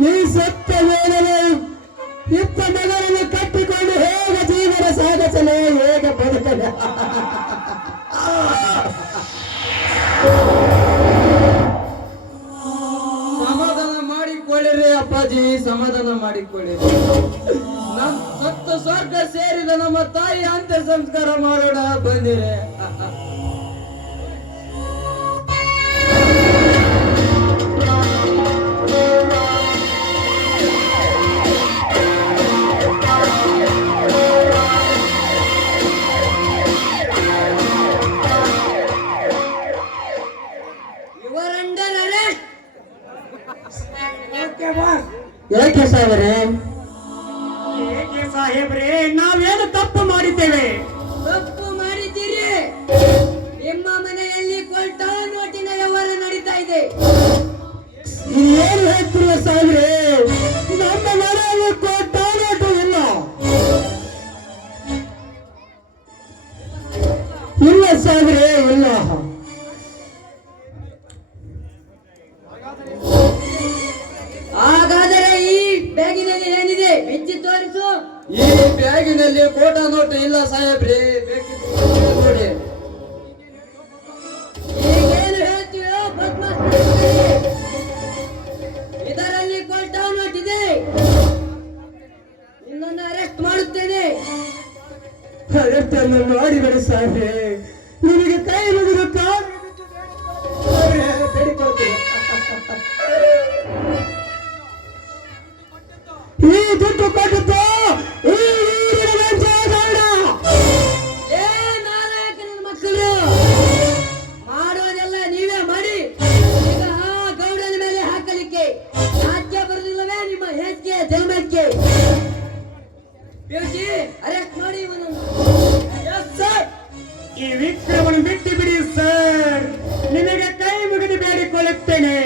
ನೀ ಸತ್ತ ಮೇಲೆ ಇತ್ತ ಮಗನನ್ನು ಕಟ್ಟಿಕೊಂಡು ಹೇಗೆ ಜೀವನ ಸಾಗಿಸಲೇ, ಹೇಗೆ ಬದುಕಲೇ? ಸಮಾಧಾನ ಮಾಡಿಕೊಳ್ಳಿರಿ ಅಪ್ಪಾಜಿ, ಸಮಾಧಾನ ಮಾಡಿಕೊಳ್ಳಿರಿ. ನಮ್ ಸತ್ತ ಸ್ವರ್ಗ ಸೇರಿದ ನಮ್ಮ ತಾಯಿ ಅಂತ್ಯ ಸಂಸ್ಕಾರ ಮಾಡೋಣ ಬಂದಿರೆ. ಯಾಕೆ ಸಾವರೇ? ಏಕೆ ಸಾಹೇಬ್ರೆ, ನಾವೇನು ತಪ್ಪು ಮಾಡಿದ್ದೇವೆ? ತಪ್ಪು ಮಾಡಿದ್ದೀರಿ. ನಿಮ್ಮ ಮನೆಯಲ್ಲಿ ಕೊಲ್ಟಾ ನೋಟಿನ ವ್ಯವಹಾರ ನಡೀತಾ ಇದೆ. ಏನು ಹೇಳ್ತಿರುವ ಸಾವಿರ? ಅಂತಂದ್ರೆ ಇಲ್ಲ. ಹಾಗಾದರೆ ಈ ಬ್ಯಾಗಿನಲ್ಲಿ ಏನಿದೆ ಬಿಚ್ಚಿ ತೋರಿಸು. ಈ ಬ್ಯಾಗಿನಲ್ಲಿ ಕೋಟಾ ನೋಟು ಇಲ್ಲ ಸಾಹೇಬ್ರಿ, ಬೇಕಿದ್ರೆ ನೋಡಿ. ಈಗೇನು ಹೇಳ್ತೀವೋ ಬದ್ಮಾಸ್, ಇದರಲ್ಲಿ ಕೋಟಾ ನೋಟ್ ಇದೆ. ನಿನ್ನನ್ನು ಅರೆಸ್ಟ್ ಮಾಡುತ್ತೇನೆ. ಅದನ್ನು ಮಾಡಿಬೇಡಿ ಸಾಹೇಬ್ರೆ, ನಿಮಗೆ ಕೈ ಮುಗಿದು ಕಾಲು ಬೇಡಿಕೊಳ್ತೀನಿ. ಈ ದುಡ್ಡು ಕೊಟ್ಟಿದ್ದು ಈ ಊರಿನ ವಂಚಕಗೌಡ. ಏ ನಾರಾಯಕನ ಮಕ್ಕಳು, ಮಾಡೋದೆಲ್ಲ ನೀವೇ ಮಾಡಿ. ಈಗ ಆ ಗೌಡನ ಮೇಲೆ ಹಾಕಲಿಕ್ಕೆ ನಾಟ್ಯ ಬರುದಿಲ್ಲವೇ ನಿಮ್ಮ ಹೆಚ್ಚಿಗೆ ಜನ್ಮಕ್ಕೆ? ಬೇಸಿ ಅರೆಸ್ಟ್ ಮಾಡಿ ಇವನನ್ನು. Yes, sir. ಈ ವಿಕ್ರಮನ್ನು ಬಿಟ್ಟು ಬಿಡಿ ಸರ್, ನಿಮಗೆ ಕೈ ಮುಗಿದು ಬೇಡಿಕೊಳ್ಳುತ್ತೇನೆ.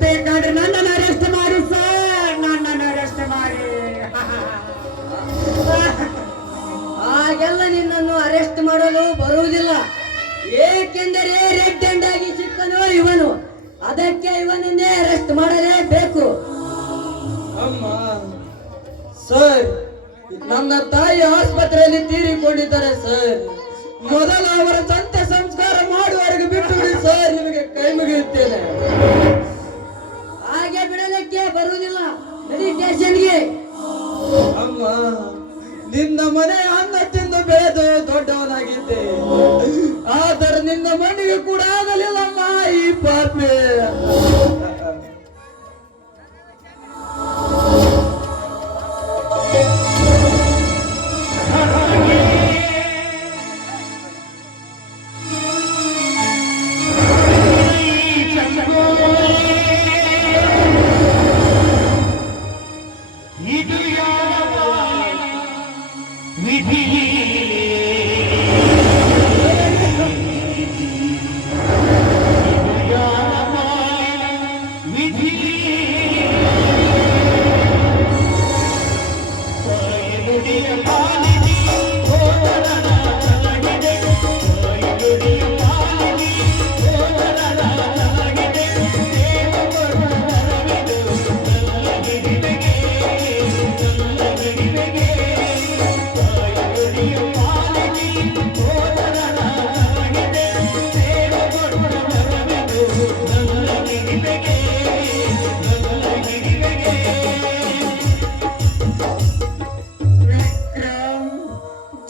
ಬೇಕಾದ್ರೆ ನನ್ನನ್ನು ಅರೆಸ್ಟ್ ಮಾಡಿ ಸರ್, ನನ್ನನ್ನು ಅರೆಸ್ಟ್ ಮಾಡಿ. ಹಾಗೆಲ್ಲ ನಿನ್ನನ್ನು ಅರೆಸ್ಟ್ ಮಾಡಲು ಬರುವುದಿಲ್ಲ. ಏಕೆಂದರೆ ರೆಡ್ ಹ್ಯಾಂಡ್ ಆಗಿ ಸಿಕ್ಕನು ಇವನು. ಅದಕ್ಕೆ ಇವನನ್ನೇ ಅರೆಸ್ಟ್ ಮಾಡಲೇಬೇಕು. ಅಮ್ಮ ಸರ್, ನನ್ನ ತಾಯಿ ಆಸ್ಪತ್ರೆಯಲ್ಲಿ ತೀರಿಕೊಂಡಿದ್ದಾರೆ ಸರ್. ಮೊದಲು ಅವರ ಸಂತೆ ಸಂಸ್ಕಾರ ಮಾಡುವವರೆಗೆ ಬಿಟ್ಟು ಬಿಡಿ ಸರ್, ನಿಮಗೆ ಕೈ ಮುಗಿಯುತ್ತೇನೆ. ಹಾಗೆ ಬಿಡಲಿಕ್ಕೆ ಬರುವುದಿಲ್ಲ. ನಡಿ ಸ್ಟೇಷನ್ಗೆ. ಅಮ್ಮ, ನಿನ್ನ ಮನೆ ಅನ್ನ ತಿಂದು ಬೆಳೆದು ದೊಡ್ಡವನಾಗಿದ್ದೆ, ಆದರೆ ನಿನ್ನ ಮನೆಗೆ ಕೂಡ ಆಗಲಿಲ್ಲಮ್ಮ ಈ ಪಾಪೆ.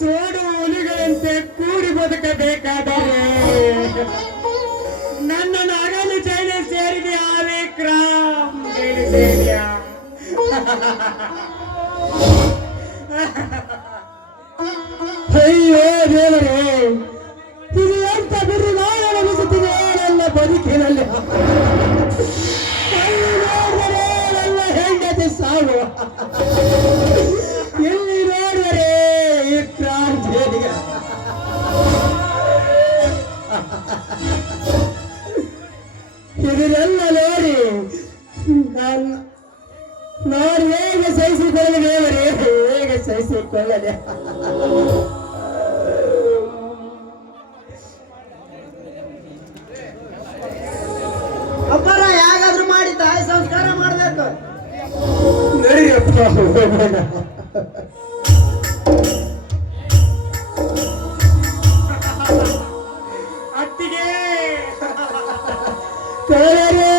ಜೋಡು ಹುಲಿಗಳಂತೆ ಕೂಡಿ ಬದುಕಬೇಕಾದರೆ ನನ್ನನ್ನು ಅಗಲು ಜೈಲು ಸೇರಿದೆಯಾ ವಿಕ್ರಮ್? ಜೈಲು ಸೇರಿದೆಯಾ? ಅಯ್ಯೋ ದೇವರೇ, ಇದು ಎಂತ ಬಿರುಗಾಳಿ ಲಭಿಸುತ್ತಿದೆ ನನ್ನ ಬದುಕಿನಲ್ಲಿ. ಅಲ್ಲಿ ನೋಡಿದರೆ ನನ್ನ ಹೆಂಡತಿ ಸಾವು, ಇಲ್ಲಿ ನೋಡಿದರೆ ಈ ಕ್ರಾಂತಿಯ ಇದನ್ನೆಲ್ಲ ನೋಡಿ ನಾನು ಹೇಗೆ ಸಹಿಸಿಕೊಳ್ಳಲಿ ದೇವರೇ, ಹೇಗೆ ಸಹಿಸಿಕೊಳ್ಳಲಿ? ಅಪ್ಪರ ಹೇಗಾದ್ರೂ ಮಾಡಿ ತಾಯಿ ಸಂಸ್ಕಾರ ಮಾಡ್ಬೇಕು. ನಡೆಯಪ್ಪ ಹೋಗೋಣ. ಅತ್ತಿಗೆ ಕಳರೆ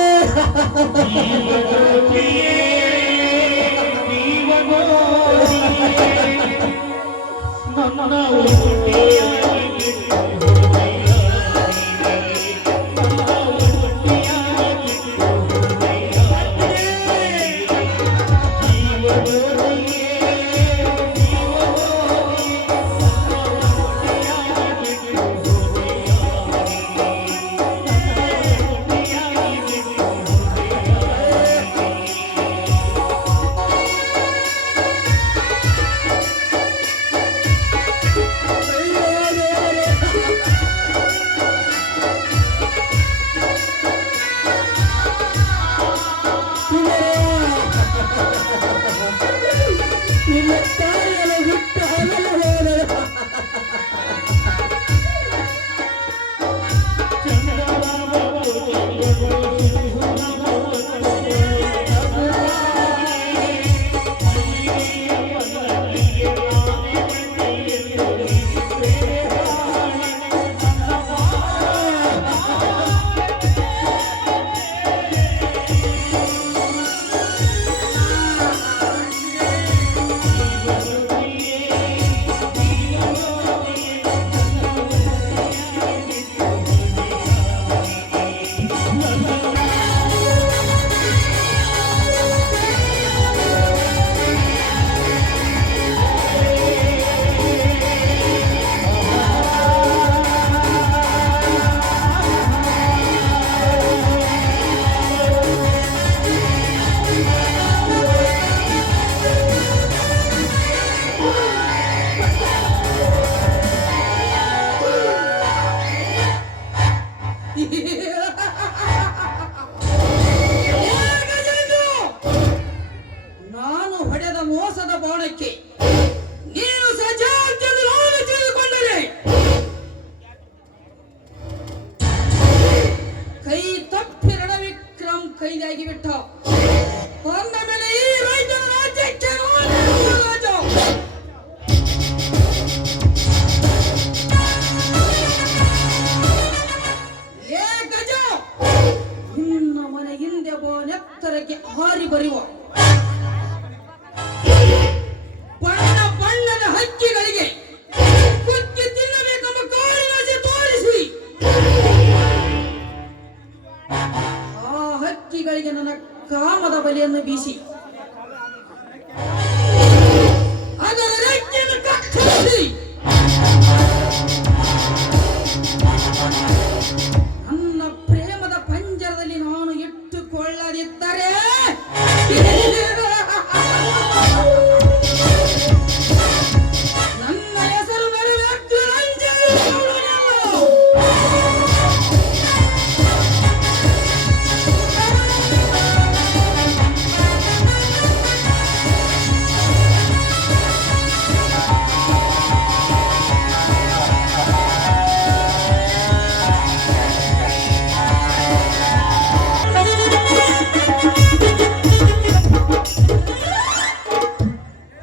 ಕೈದಾಗಿ ಬಿಟ್ಟ. ಅಂದ ಮೇಲೆ ಈ ರೈತರ ರಾಜ್ಯಕ್ಕೆ ರಾಜ. ಲೇ ಗಜ, ನಿನ್ನ ಮನೆ ಹಿಂದೆ ನೆತ್ತರಕ್ಕೆ ಹಾರಿ ಬರುವ ಬಣ್ಣ ಬಣ್ಣದ ಹಕ್ಕಿಗಳಿಗೆ ಕುಕ್ಕಿ ತಿನ್ನಬೇಕೆಂಬ ಕಾಳಿನಾಚೆ ತೋರಿಸಿ ಆ ಹಕ್ಕಿಗಳಿಗೆ ನನ್ನ ಕಾಮದ ಬಲಿಯನ್ನು ಬೀಸಿ ಅದರ ರೆಕ್ಕೆಯನ್ನು ಕತ್ತರಿಸಿ ನನ್ನ ಪ್ರೇಮದ ಪಂಜರದಲ್ಲಿ ನಾನು ಇಟ್ಟುಕೊಳ್ಳದಿದ್ದರೆ ನನ್ನ ಹೆಸರು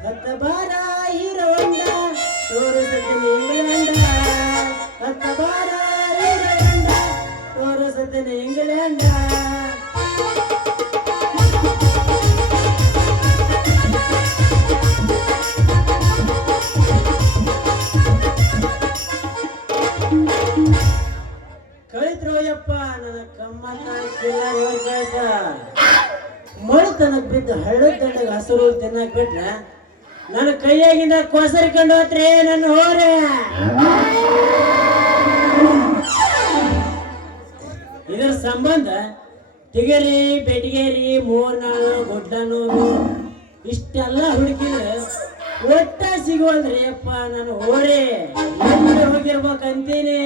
ಹತ್ತ ಬಾರ ಹೀರವಂಡ ತೋರಿಸುತ್ತೇನೆ ಇಂಗ್ಲೆಂಡ. ಹತ್ತ ಬಾರ ಹೀರವಂಡ ತೋರಿಸುತ್ತೇನೆ ಇಂಗ್ಲೆಂಡ. ಕಳಿತ್ರೋ ಯಪ್ಪ ನನ್ನ ಕಮ್ಮತ್ತ ಕಳಿತ ಮಳುತನಕ್ ಬಿದ್ದು ಹಳ್ಳದ ದಂಡಗ ಹಸಿರು ತಿನ್ನಕ್ ಬಿಟ್ರ ನನ್ನ ಕೈಯಾಗಿಂದ ಕೊಸರಿಕೊಂಡು ಹೋತ್ರಿ ನನ್ನ ಹೋರೆ. ಇದರ ಸಂಬಂಧ ತಿಗರಿ ಬೆಟಗೇರಿ ಮೂರ್ನಾಳು ಗೊಡ್ಡನೂರು ಇಷ್ಟೆಲ್ಲ ಹುಡುಕಿದ್ರೆ ಒಟ್ಟ ಸಿಗೋಲ್ರಿ ಅಪ್ಪ ನನ್ನ ಹೋರೆ. ಎಲ್ಲಿ ಹೋಗಿರ್ಬೇಕಂತೀನಿ.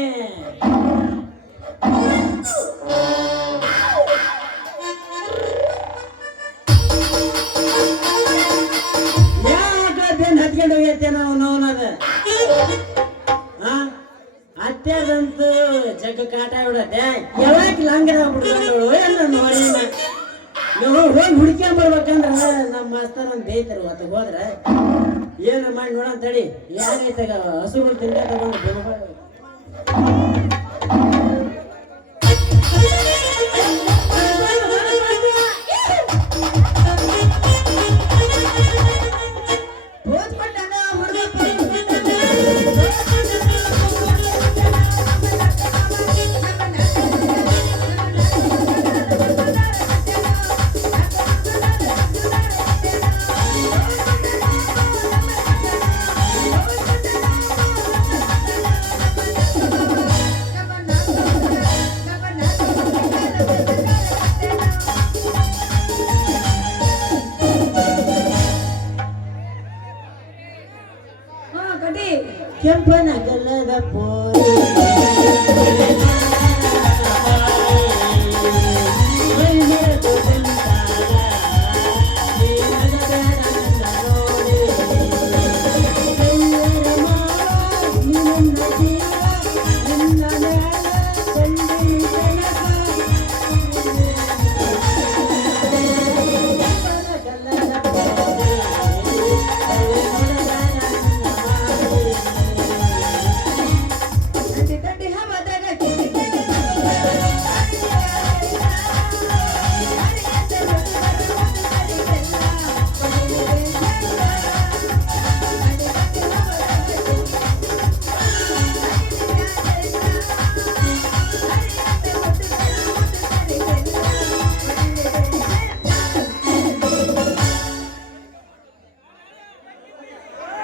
ಬೆನ್ ಹತ್ಕೊಂಡು ಹೋಗೈತೆ ನಾವು ನೋವನದ ಅತ್ಯಾದಂತೂ ಜಗ್ಗ ಕಾಟ ಬಿಡತ್ತೆ. ಯಾವಾಗ ಲಂಗದ ಬಿಡ್ಕೊಂಡವಳು ಎಲ್ಲ ನೋಡಿನ ನಾವು ಹೋಗಿ ಹುಡ್ಕೊಂಡ್ ಬರ್ಬೇಕಂದ್ರ ನಮ್ಮ ಮಾಸ್ತರ್ ಒಂದು ಬೇಯ್ತಾರ ಹೊತ್ತಿಗೆ ಹೋದ್ರ ಏನ ಮಾಡಿ ನೋಡಂತ ತಡಿ ಯಾರೈತಾಗ ಹಸುಗಳು ತಿಂದ ತಗೊಂಡು ಬಂದು ಕೆಂಪನ ಗಲ್ಲದ ಪೋರಿ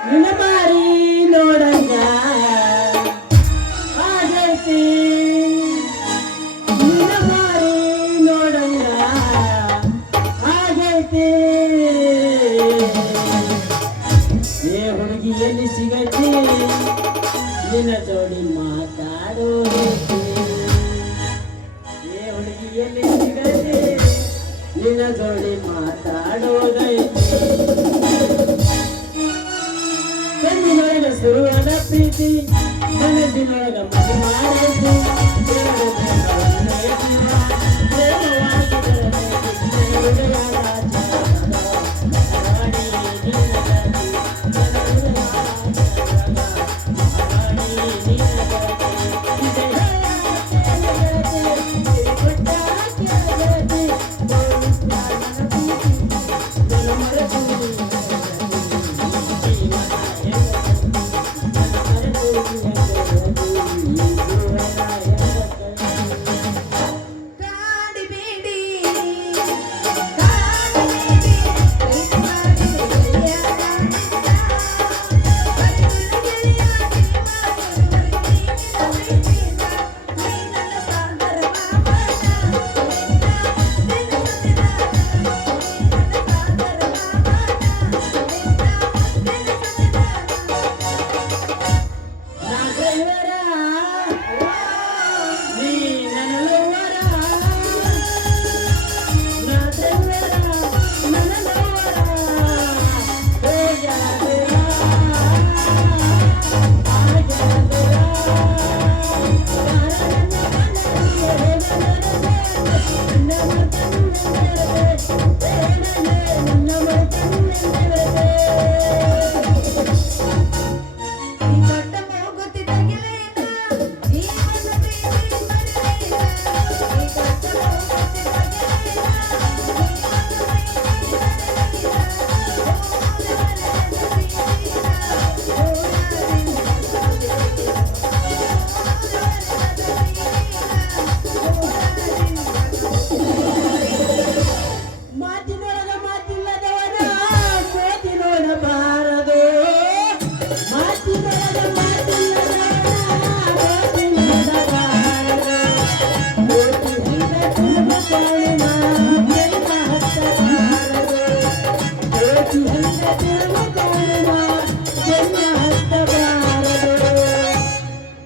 ನಿನ್ನ ಮಾರಿ ನೋಡಂಗ ಆಗೈತಿ. ನಿನ್ನ ಮಾರಿ ನೋಡಂಗ ಆಗೈತಿ. ಏ ಹುಡುಗಿ ಎಲ್ಲಿ ಸಿಗೈತಿ ನಿನ್ನ ಜೋಡಿ ಮಾತಾಡೋದೈತಿ. ಏ ಹುಡುಗಿ ಎಲ್ಲಿ ಸಿಗೈತಿ ನಿನ್ನ ಜೋಡಿ ಮಾತಾಡೋದೈತಿ. ಕಣ್ಣಿನೊಳಗ ಸುರುವನ ಪ್ರೀತಿ ಮನಸ್ಸಿನೊಳಗ ಮದು ಮಾಡೈತಿ. ಪ್ರೇಮವಾಗಿರಬೇಕು.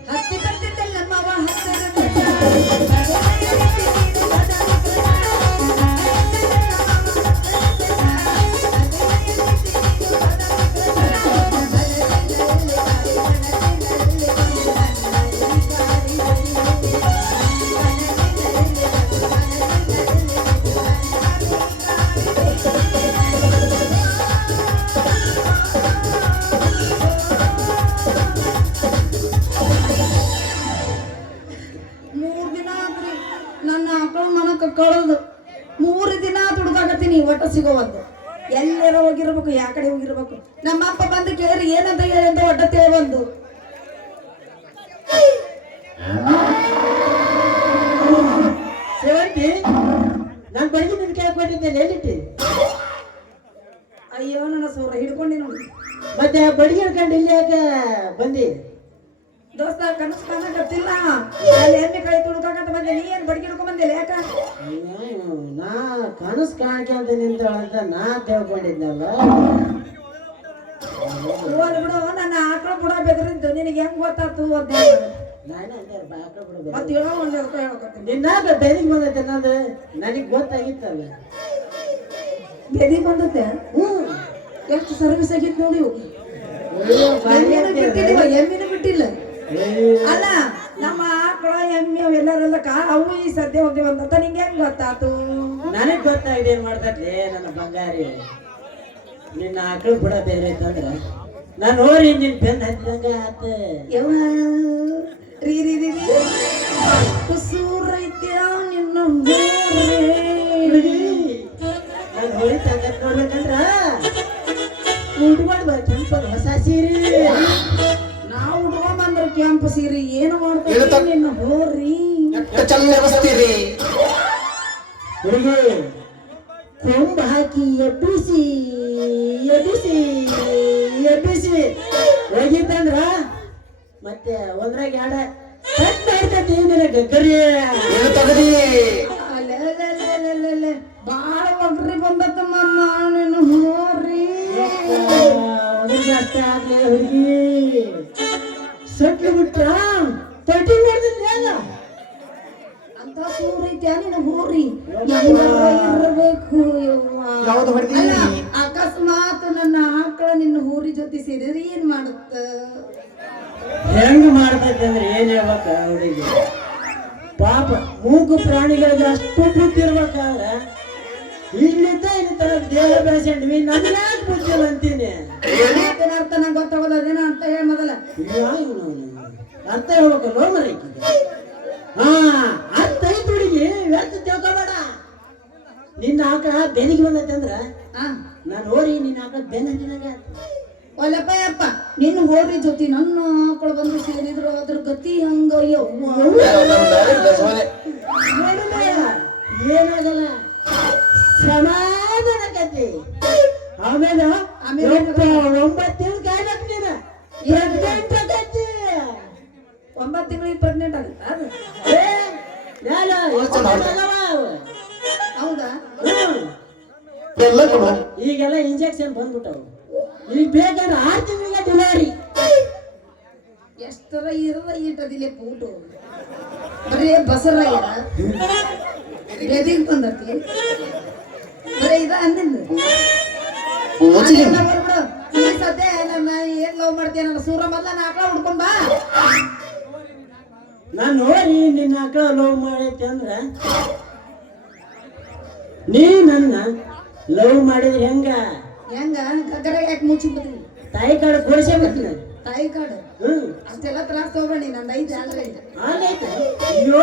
ಹತ್ತಿ ಬರ್ತಿದ್ದಲ್ಲ ಮಾವ ಮೂರ್ ದಿನ ಆದ್ರಿ ನನ್ನ ಆಕಳ ಮನಕ ಕಳೆದು 3 ದಿನ ದುಡ್ದಾಗತ್ತೀನಿ ಒಟ್ಟ ಸಿಗೋವಲ್ದು ಎಲ್ಲಾರ ಹೋಗಿರ್ಬೇಕು ಯಾ ಕಡೆ ಹೋಗಿರ್ಬೇಕು ನಮ್ಮ ಅಪ್ಪ ಬಂದು ಕೇಳಿದ್ರೆ ಏನಂತ ಹೇಳಿ ಅಂತ ಒಟ್ಟ ತಿಳಿಬಂದು ಸೇವಂತಿ ನಾನು ಬಡಗಿ ನಿನ್ ಕೈ ಕೊಟ್ಟಿದ್ದೇನೆ ಎಲ್ಲಿಟ್ಟಿ ಅಯ್ಯೋ ನನ್ನ ಸೂರ ಹಿಡ್ಕೊಂಡಿ ನೋಡಿ ಮತ್ತೆ ಬಡಗಿ ಹಿಡ್ಕೊಂಡು ಇಲ್ಲಿ ಯಾಕೆ ಬಂದಿ ದೋಸ್ತ ಕನಸು ಕಾಣಕತ್ತಿಲ್ಲ ಅಲ್ಲಿ ಎಮ್ಮೆ ಕೈ ತುಳ್ಕಾಕಂತ ಬಂದೆ ನೀ ಏನ್ ಬಡ್ಗಿ ಹಿಡ್ಕೊಂಡ್ ಬಂದಿಲ್ಲ ಯಾಕ ಅಯ್ಯೋ, ನಾ ಕನಸು ಕಾಣ್ಕೊಂತ ನಿಂತಾಳಂತ ನಾ ತಿಳ್ಕೊಂಡಿದ್ನಲ್ಲ ಹೋಲ್ ಬಿಡು ನನ್ನ ಆಕಳ ಬುಡ ಬೆದರಿದ್ದು ನಿನಗೆ ಹೆಂಗ್ ಗೊತ್ತಾತು ಅಂತ ನಾನು ಅಂದೆ ಬಾಕಳ ಬಿಡಬೇಕು ಮತ್ತೆ ಹೇಳೋ ಒಂದ್ ಹೇಳ್ಕೊತೀನಿ ನಿನ್ನಾಗ ಬೆದಿಗೆ ಬಂದೈತೆ ಅನ್ನೋದು ನನಗೆ ಗೊತ್ತಾಗಿತ್ತಲ್ಲ ಬೆದಿ ಬಂದತ್ತೆ ಎಷ್ಟು ಸರ್ವಿಸ್ ಆಗಿತ್ತು ನೋಡಿ ಇವು. ಎಮ್ಮೆನೂ ಬಿಟ್ಟಿಲ್ಲ ಎಮ್ಮಿನೂ ಬಿಟ್ಟಿಲ್ಲ ಅಲ್ಲ ನಮ್ಮ ಆಕಳ ಎಮ್ಮೆ ಅವೆಲ್ಲರೆಲ್ಲ ಅವು ಈ ಸದ್ಯ ಹೋಗ್ಯವಂತ ನಿಂಗೆ ಹೆಂಗ್ ಗೊತ್ತಾತು ನನಗೆ ಗೊತ್ತಾಗಿದೆ ಏನ್ ಮಾಡ್ತೈತಿ ನನ್ನ ಬಂಗಾರಿ ನಿನ್ನ ಆಕಳು ಬಿಡ ಬೇರೆ ಐತಂದ್ರ ನಾನು ಹೋರಿ ನಿನ್ ಬೆಂದ್ ಹತ್ತಿದಂಗ ಆತ ಯವ್ವ ರೀ ರೀ ರೀ ರೀ ಕುಸೂರ್ ಐತ್ಯಾ ನಿನ್ನ ನಾನು ಹೋರಿ ತಂಗ ನೋಡ್ಬೇಕಂದ್ರ ಉಟ್ಕೊಂಡ್ ಕೆಂಪದ ಹೊಸ ಸೀರೆ ನಾವು ಉಡ್ಕೊಂಬಂದ್ರ ಕೆಂಪು ಸೀರೆ ಏನು ಮಾಡ್ತೀವಿ ನಿನ್ನ ಹೋರಿ ಹುಡುಗಿ ಕೊಂಬ ಹಾಕಿ ಎಬ್ಬಿಸಿ ಎಬ್ಬಿಸಿ ಎಬ್ಬಿಸಿ ಹೋಗಿತ್ತಂದ್ರ ಮತ್ತೆ ಒಂದ್ರಾಗ ಎರಡ ಕಟ್ ಮಾಡ್ತೈತಿ ನಿನ್ನ ಗಗ್ಗರಿ ಅಲ್ಲೇ ಬಾಳ ಒಗ್ರಿ ಬಂದತ್ತ ಮಮ್ಮ ನಿನ್ನ ಹೋರಿ ಅಷ್ಟೇ ಆಗ್ಲಿ ಹುಡುಗಿ ಸಟ್ಲು ಬಿಟ್ರ ತೊಟ್ಟಿ ಮಾಡ್ದಿಲ್ಲ ಅಂತ ಸೂರ್ ಐತ್ಯಾ ನಿನ್ನ ಹೋರಿ ಇರ್ಬೇಕು ಅಲ್ಲ ಅಕಸ್ಮಾತ್ ನನ್ನ ಆಕಳ ನಿನ್ನ ಹೋರಿ ಜೊತೆ ಸೇರಿದ್ರೆ ಏನ್ ಮಾಡುತ್ತ ಹೆಂಗ್ ಮಾಡ್ತೈತೆ ಅಂದ್ರೆ ಏನ್ ಹೇಳ್ಬೇಕ ಹುಡುಗಿ ಪಾಪ ಮೂಗು ಪ್ರಾಣಿಗಳಿಗೆ ಅಷ್ಟು ಬುದ್ಧಿ ಇರ್ಬೇಕಾದ್ರೆ ಇಲ್ಲಿದ್ದ ಇಲ್ಲಿ ತರ ದೇಹ ಬೆಳೆಸಂಡ್ವಿ ನಮ್ಗೆ ಯಾಕೆ ಬುದ್ಧಿಲ್ಲ ಅಂತೀನಿ ಏನ್ ಅರ್ಥ ನಂಗೆ ಗೊತ್ತಾಗೋದು ಅದೇನ ಅಂತ ಹೇಳ ಮೊದಲ ಅರ್ಥ ಹೇಳ್ಬೇಕಲ್ವ ಮರೀಕಿಗೆ ಹಾ ಅರ್ಥ ಐತ್ ಹುಡುಗಿ ವ್ಯರ್ಥ ತಿಳ್ಕೊಬೇಡ ನಿನ್ನ ಆಕಳ ಬೆನಿಗೆ ಬಂದೈತೆ ಅಂದ್ರ ನಾನು ಹೋರಿ ನಿನ್ನ ಆಕಳ ಬೆನ್ ಹತ್ತಿದಂಗ ಒಲ್ಲಪ್ಪ ಯಪ್ಪ ನಿನ್ನ ಹೋರಿ ಜೊತೆ ನನ್ನ ಆಕಳು ಬಂದು ಸೇರಿದ್ರು ಅದ್ರ ಗತಿ ಹಂಗ ಏನಾಗಲ್ಲ ಸಮಾಧಾನ ಕತಿ ಆಮೇಲೆ 9 ತಿಂಗಳು ಕಾಯ್ಬೇಕು ನೀನು 9 ತಿಂಗಳಿಗೆ ಪ್ರೆಗ್ನೆಂಟ್ ಆಗುತ್ತೆ ಹೌದಾ ಈಗೆಲ್ಲ ಇಂಜೆಕ್ಷನ್ ಬಂದ್ಬಿಟ್ಟವು ಈಗ ಬೇಕಾದ್ರೆ 6 ತಿಂಗಳಿಗೆ ಡಿಲಿವರಿ ಎಷ್ಟರ ಇರದ ಇಟ್ಟದಿಲ್ಲ ಪೂಟು ಬರೀ ಬಸರ ಎದಿಗ್ ಬಂದತಿ ಬರೀ ಇದ ಅಂದಿದ್ದು ಈ ಸದ್ಯ ನನ್ನ ಏನ್ ಲವ್ ಮಾಡ್ತೀಯ ನನ್ನ ಸೂರ ಮೊದ್ಲ ಆಕಳ ಹುಡ್ಕೊಂಡ್ ಬಾ ನಾನು ನೋಡಿ ನಿನ್ನ ಆಕಳ ಲವ್ ಮಾಡೈತೆ ಅಂದ್ರ ನೀ ನನ್ನ ಲವ್ ಮಾಡಿದ್ರೆ ಹೆಂಗ ಗಗರ ಯಾಕೆ ಮುಚ್ಚಿ ಬಿಡ್ತೀನಿ ತಾಯಿ ಕಾಡು ಕೊಡಿಸೇ ಬಿಡ್ತೀನಿ ತಾಯಿ ಕಾಡು ಅಷ್ಟೆಲ್ಲ ತ್ರಾಸ ತಗೋಬೇಡಿ ನಂದು ಐದು ಆಲ್ರೆ ಇದೆ ಆಗೈತೆ ಅಯ್ಯೋ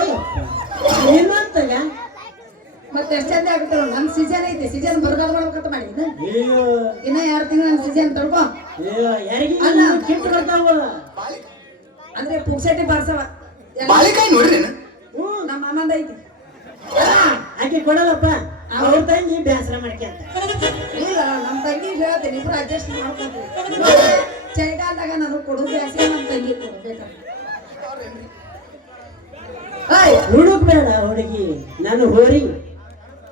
ಏನಂತಾಗ ಮತ್ತೆ ಎಷ್ಟು ಚಂದ ಆಗುತ್ತಲ್ಲ ನನ್ನ ಸೀಸನ್ ಐತೆ ಸೀಸನ್ ಬರಗಾಲ ಮಾಡ್ಬೇಕಂತ ಮಾಡಿ ಅಯ್ಯೋ ಇನ್ನ 2 ತಿಂಗಳು ನನ್ನ ಸೀಸನ್ ತಡ್ಕೋ ಅಯ್ಯೋ ಯಾರಿಗೆ ಕಿಟ್ಟು ಬರ್ತಾವ ಅಂದ್ರೆ ಪುಕ್ಸಟಿ ಬಾರ್ಸವ ನೋಡ್ರಿ ನಮ್ಮ ಮಾಮಂದ ಐತಿ ಆಕೆ ಕೊಡಲ್ಲಪ್ಪ ಅವ್ರ ತಂಗಿ ಬೇಸರ ಮಾಡ್ಕೊಂತ ಇಲ್ಲ ನಮ್ಮ ತಂಗಿ ಹೇಳ್ತೀನಿ ಇಬ್ರು ಅಡ್ಜಸ್ಟ್ ಮಾಡ್ಕೊತೀವಿ ಚಳಿಗಾಲದಾಗ ನಾನು ಕೊಡೋದು ಜಾಸ್ತಿ ನಮ್ಮ ತಂಗಿ ಕೊಡ್ಬೇಕಂತ ಹುಡುಕ್ ಬೇಡ ಹುಡುಗಿ ನಾನು ಹೋರಿ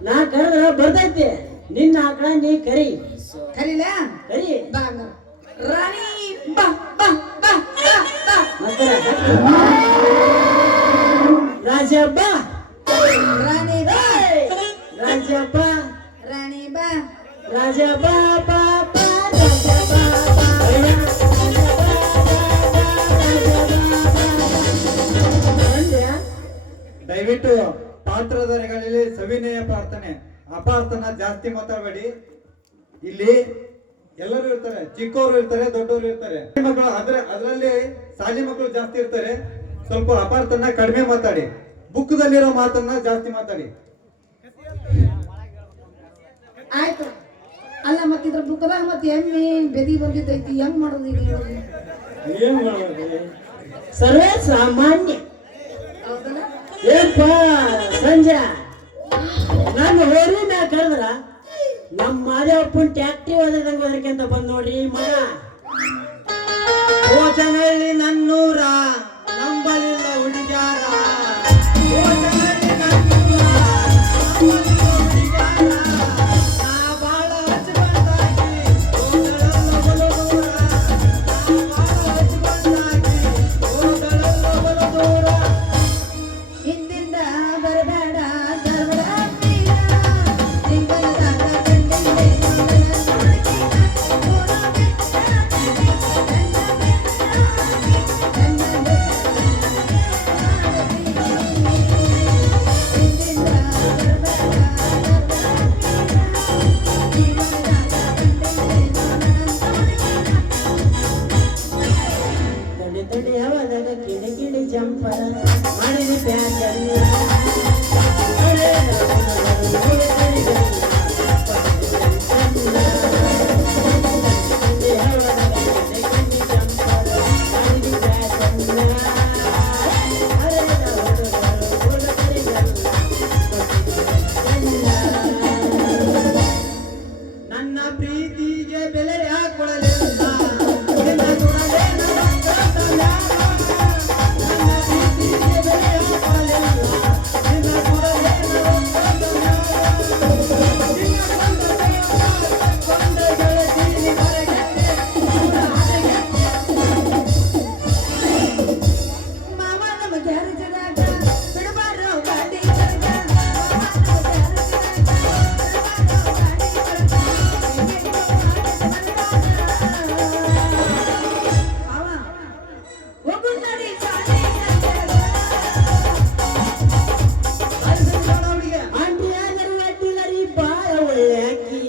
ನಾ ಕರೆದ್ರ ಬರ್ತೈತಿ ನಿನ್ನ ಆಕಳ ನೀ ಕರಿ ಕರೀಲ ಕರಿ ಬಾ ಹಂಗಾರ. ರಾಣಿ ಬಾ ಬಾ ಬಾ ಬಾ ಬಾ ಮಾಸ್ತರ ರಾಜಪ್ಪ ರಾಣಿ ಬಾ ರಾಜಪ್ಪ ರಾಣಿ ಬಾ ರಾಜಪ್ಪ ಪಾಪ ರಾಜಪ್ಪ ದಯವಿಟ್ಟು ಪಾತ್ರಧಾರಿಗಳಲ್ಲಿ ಸವಿನಯ ಪ್ರಾರ್ಥನೆ, ಅಪಾರ್ಥನ ಜಾಸ್ತಿ ಮಾತಾಡಬೇಡಿ. ಇಲ್ಲಿ ಎಲ್ಲರೂ ಇರ್ತಾರೆ, ಚಿಕ್ಕವರು ಇರ್ತಾರೆ, ದೊಡ್ಡವರು ಇರ್ತಾರೆ. ಮಕ್ಕಳು ಅದರಲ್ಲಿ ಶಾಲಿ ಮಕ್ಕಳು ಜಾಸ್ತಿ ಇರ್ತಾರೆ. ಸ್ವಲ್ಪ ಅಪಾರ್ಥನ ಕಡಿಮೆ ಮಾತಾಡಿ, ಬುಕ್ದಲ್ಲಿರೋ ಮಾತನ್ನ ಜಾಸ್ತಿ ಮಾತಾಡಿ. ಆಯ್ತು. ಅಲ್ಲ ಮತ್ತಿದ್ರ ಬುಕ್ದಾಗ ಮತ್ತೆ ಎಮ್ಮಿ ಬೆದಿ ಬಂದಿದ್ದೈತಿ ಹೆಂಗ್ ಮಾಡೋದು ಈಗ ಹೇಳೋದು? ಏನ್ ಮಾಡೋದು ಸರ್ವೇ ಸಾಮಾನ್ಯ. ಹೌದಲ್ಲ? ಏಪ್ಪ ಸಂಜೆ ನನ್ನ ಹೋರಿನ ಕರೆದ್ರ ನಮ್ಮ ಮಾದೇವಪ್ಪನ ಟ್ಯಾಕ್ಟ್ರಿ ಓದದಂಗ ಓದರ್ಕಂತ ಬಂದ್ ನೋಡ್ರಿ ಮಗ. ಓಚನಹಳ್ಳಿ ನನ್ನೂರ ನಂಬಲಿಲ್ಲ ಹುಡುಗ್ಯಾರ, ಓಚನಹಳ್ಳಿ ನನ್ನೂರ ನಂಬಲಿಲ್ಲ ಹುಡುಗ್ಯಾರ. ನಾ ಬಾಳ ಹಚ್ಕೊಂಡಾಗಿ ಹೋದಳಲ್ಲ ಬಲು ದೂರ, ನಾ ಬಾಳ ಹಚ್ಕೊಂಡಾಗಿ ಹೋದಳಲ್ಲ ಬಲು ದೂರ. ಹಿಂದಿಂದ ಬರಬೇಡ ಗರ್ಭದ ತೀರ, ಜೀವನದಾಗ ಕಂಡಿದ್ದೆ ತಡಿ ತಡಿ ಹವದಾಗ ಕಿಡಿ ಕಿಡಿ ಜಂಪರ ಮಾಡಿದ ಪ್ಯಾಚನ್ನ ನನ್ನ ಪ್ರೀತಿಗೆ ಬೆಲೆ ಕೊಡಲಿಲ್ಲ, ನಿನ್ನ ಗುಣವೇ ನನ್ನ ಕರ್ತವ್ಯ. ನನ್ನ ಪ್ರೀತಿಗೆ ಬೆಲೆ ಕೊಡಲಿಲ್ಲ, ನಿನ್ನ ಗುಣವೇ ನನ್ನ ಕರ್ತವ್ಯ. ನಿನ್ನ ಕೊಂಡ ಗೆಳತಿ ಹೊರಗೆಟ್ಟೆ, ದೂರ ಹಾದಿಗೆ. ಮಾವ ನಮ್ಮ ಗ್ಯಾರೇಜದಾಗ ಬಿಡಬಾರ್ದು ಗಾಡಿ ಕಳ್ಕ, ಮಾವ ನಮ್ಮ ಗ್ಯಾರೇಜದಾಗ ಬಿಡಬಾರ್ದು ಗಾಡಿ ಕಳ್ಕ. ಮಾವ ಹೋಗುಣ್ ನಡಿ ಗಾಡಿ ಅಂಟಿಯಾದರೂ ಅಡ್ಡಿಲ್ಲರಿ ಬಾಳ ಒಳ್ಳೆಕಿ,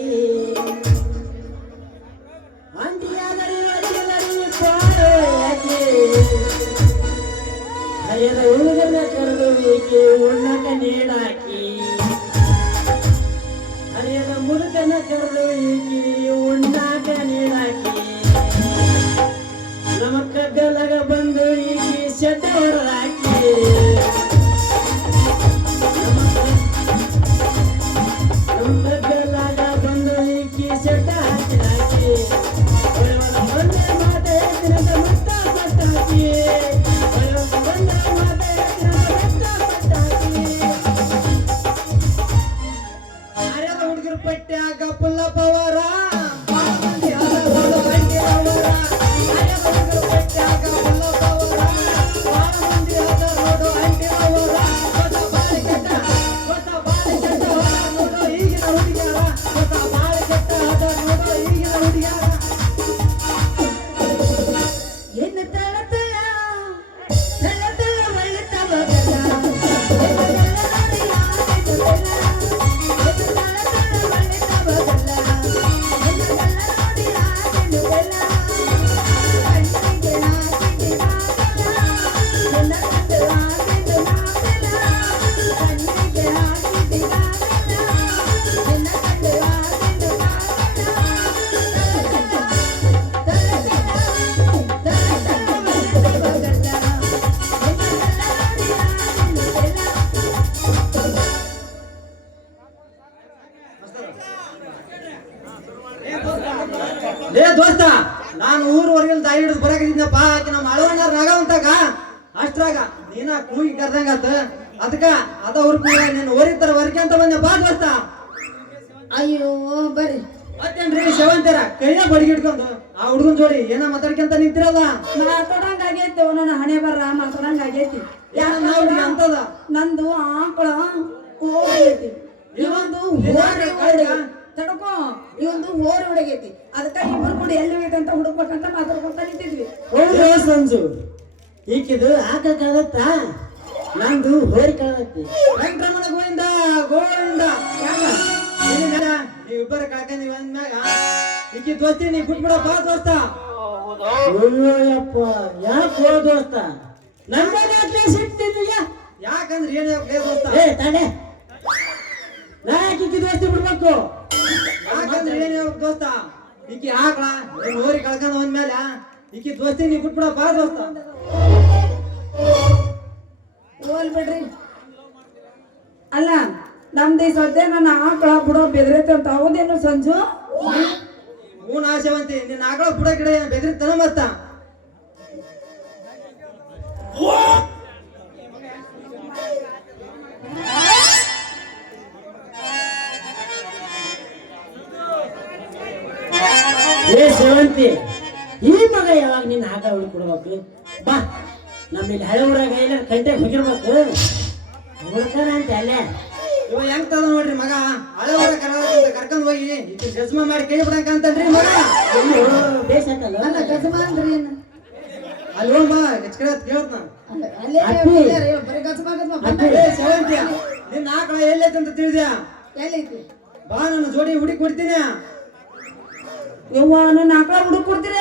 ಅಂಟಿಯಾದರೂ ಅಡ್ಡಿಲ್ಲರಿ ಬಾಳ ಒಳ್ಳೆಕಿ. ಹರಿಯದ ಹುಡುಗನ ಕರೆದು ಏಕೆ ಉಣ್ಣಕ ನೀಡಾಕಿ, ಹರಿಯದ ಮುದುಕನ ಕರೆದು ಏಕೆ ಉಣ್ಣಾಕ ನೀಡಾಕಿ. ನಮ್ಮ ಕಗ್ಗಲಾಗ ಬಂದು ಈಕಿ ಶೆಟ್ಟ ಹೊರದಾಕಿ. ನಮ್ಮ ಕಗ್ಗಲಾಗ ಬಂದು ಈಕಿ ಶೆಟ್ಟ ಹಾಕಿ. ಒಂದೇ ಮಾತೆ ಹೇಳ್ತಿರಂತ ಮತ್ತ ಪಟ್ಟಾಕಿ, ಒಂದೇ ಮಾತೆ ಹೇಳ್ತಿರಂತ ಮತ್ತ ಪಟ್ಟಾಕಿ. ಹರಿಯದ ಹುಡುಗರು ಪಟ್ಟ್ಯಾಗ ಪುಲ್ಲಪ್ಪವರ, ಬಾಳ ಮಂದಿ ಹಲವಾರು ಅಂಟಿರವರ. ಹರಿಯದ ಹುಡುಗರು ಪಟ್ಟ್ಯಾಗ ಪುಲ್ಲಪ್ಪವರ, ಬಾಳ ಮಂದಿ ಹಲವಾರು ಅಂಟಿರವರ. ಹೊಸ ಬಾಳೆ ಕೆಟ್ಟ ಹೊರ ನೋಡು ಈಗಿನ ಹುಡುಗ್ಯಾರ, ಹೊಸ ಬಾಳೆ ಕೆಟ್ಟ ಹದ ನೋಡು ಈಗಿನ ಹುಡುಗ್ಯಾರ. ಎನ್ನ ತಳ ತಳ ತಳ ತಳ ಒಳ್ಳೆತವ ಗಲ್ಲ, ಎನ್ನ ತಳ ನೋಡಿ ಆನೆದು ಬೆಲ್ಲ, ಎನ್ನ ತಳ ತಳ ಒಳ್ಳೆತವ ಗಲ್ಲ, ಎನ್ನ ತಳ ನೋಡಿ ಆನೆದು ಬೆಲ್ಲ. ಕಣ್ಣಿಗೆ ಹಾಕಿದ ನಾಗಲ್ಲ, ಎನ್ನ ಕಂಡು ಹಾಕಿದ ನಾಗಲ್ಲ, ಕಣ್ಣಿಗೆ ಹಾಕಿದ ನಾಗಲ್ಲ, ಎನ್ನ ಕಂಡು ಹಾಕಿದ ಲೇ ದೋಸ್ತ, ನಾನು ಊರವರೆಗೆ ದಾರಿ ಹಿಡಿದು ಬರಾಕಿದ್ದೀನಪ್ಪ. ಆಕೆ ನಮ್ಮ ಅಳವಣ್ಣ ರಾಘವಂತಾಗ ಅಷ್ಟ್ರಾಗ ನೀನ ಕೂಗಿ ಕರ್ದಂಗಾತ. ಅದಕ್ಕ ಅದ ಹುರುಪು ನೀನು ಓರಿತರ ವರ್ಕೆ ಅಂತ ಬಂದೆ ಬಾ ದೋಸ್ತ. ಅಯ್ಯೋ ಬರ್ರಿ. ಮತ್ತೇನ್ರಿ ಸೇವಂತೀರ ಕೈಯ ಬಡಿಗೆ ಹಿಡ್ಕೊಂಡು ಆ ಹುಡುಗನ್ ಜೋಡಿ ಏನ ಮಾತಾಡ್ಕೊಂತ ನಿಂತಿರಲ್ಲ. ಮಾತಾಡಂಗ ಆಗೈತಿ ನನ್ನ ಹಣೆ ಬರ್ರ ಮಾತಾಡಂಗ ಆಗೈತಿ. ಅಂತದ ನಂದು ಆಕಳ ಹೋಗೈತಿ, ಇವಂದು ಹೋರಿ ತಡ್ಕೋ, ಇವಂದು ಹೋರಿ ಹೊಡಗೈತಿ. ಅದಕ್ಕ ಇಬ್ಬರು ಕೂಡ ಎಲ್ಲಿ ಬೇಕಂತ ಹುಡುಕ್ಬೇಕಂತ ಮಾತಾಡ್ಕೊಂತ ನಿಂತಿದ್ವಿ. ಹೌದು ಸಂಜು, ಈಕಿದು ಆಕಳ ಕಾಲತ್ತ ನಂದು ಹೋರಿ ಕಾಲತ್ತಿ. ವೆಂಕಟರಮಣ ಗೋವಿಂದ ಗೋವಿಂದ. ನೀವಿಬ್ಬರ ಕಳ್ಕೊಂಡಿ ಅಂದ್ಮ್ಯಾಗ ಈಕಿ ದೋಸ್ತಿ ನೀ ಬಿಟ್ಬಿಡ ಬಾ ದೋಸ್ತ. ಅಯ್ಯೋಯಪ್ಪ ಯಾಕೆ ಹೋ ದೋಸ್ತ ನಮ್ಮ ಸಿಟ್ಟಿದೀಯ? ಯಾಕಂದ್ರೆ ಏನ್ ದೋಸ್ತ? ಏ ತಾನೆ ನಾ ಯಾಕೆ ದೋಸ್ತಿ ಬಿಡ್ಬೇಕು? ಯಾಕಂದ್ರೆ ಏನ್ ದೋಸ್ತ, ಈಕಿ ಆಕಳ ನೀನ್ ಹೋರಿ ಕಳ್ಕೊಂಡ್ ಅಂದ್ಮೇಲೆ ಈಕಿ ದೋಸ್ತಿ ನೀ ಬಿಟ್ಬಿಡ ಬಾ ದೋಸ್ತ. ಹೋಲ್ ಬಿಡ್ರಿ. ಅಲ್ಲ ನಮ್ದು ಈ ಸದ್ಯ ನನ್ನ ಆಕಳ ಬಿಡೋ ಬೆದರೈತೆ ಅಂತ ಹೌದೇನು ಸಂಜು? ಹೂನ್ ಆಶೆವಂತಿ ನಿನ್ನ ಆಕಳ ಬುಡ ಗಿಡ ಬೆದ್ರಿ ತನ ಮತ್ತ. ಏ ಸೇವಂತಿ, ಈ ಮಗ ಯಾವಾಗ ನಿನ್ನ ಆಗ ಹುಡುಕೊಡ್ಬೇಕು? ಬಾ ನಮ್ಮಲ್ಲಿ ಹಳೆ ಊರಾಗ ಎಲ್ಲ ಕಂಟೆಗೆ ಹೋಗಿರ್ಬೇಕು ಹುಡ್ತಾನ ಅಂತ ಅಲ್ಲೇ. ಇವ ಹೆಂಗ್ ತದ ನೋಡ್ರಿ ಮಗ, ಹಳೆ ಊರ ಕರ್ಕೊಂಡ್ ಹೋಗಿ ಈಕಿ ಜಜ್ಮ ಮಾಡಿ ಕೈ ಬಿಡಂಕ ಅಂತನ್ರಿ ಮಗ. ಬೇಸ್ ಆಯ್ತಲ್ಲ ನನ್ನ ಗಜಮ ಅಂದ್ರಿ ಏನು? ಅಲ್ಲಿ ಹೋಗ್ ಬಾ ಹೆಚ್ಕಡೆ ಕೇಳತ್ ನಾ. ಅಲ್ಲೇ ಬರೀ ಗಜಮ ಗಜಮ ಬಂದ ಸೇವಂತಿಯ ನಿನ್ನ ಆಕಳ ಎಲ್ಲೈತೆ ಅಂತ ತಿಳಿದ್ಯಾ? ಎಲ್ಲೈತಿ? ಬಾ ನನ್ನ ಜೋಡಿ ಹುಡುಕಿ ಕೊಡ್ತೀನಿ. ಯವ್ವ ನನ್ನ ಆಕಳ ಹುಡುಕ್ ಕೊಡ್ತೀರ?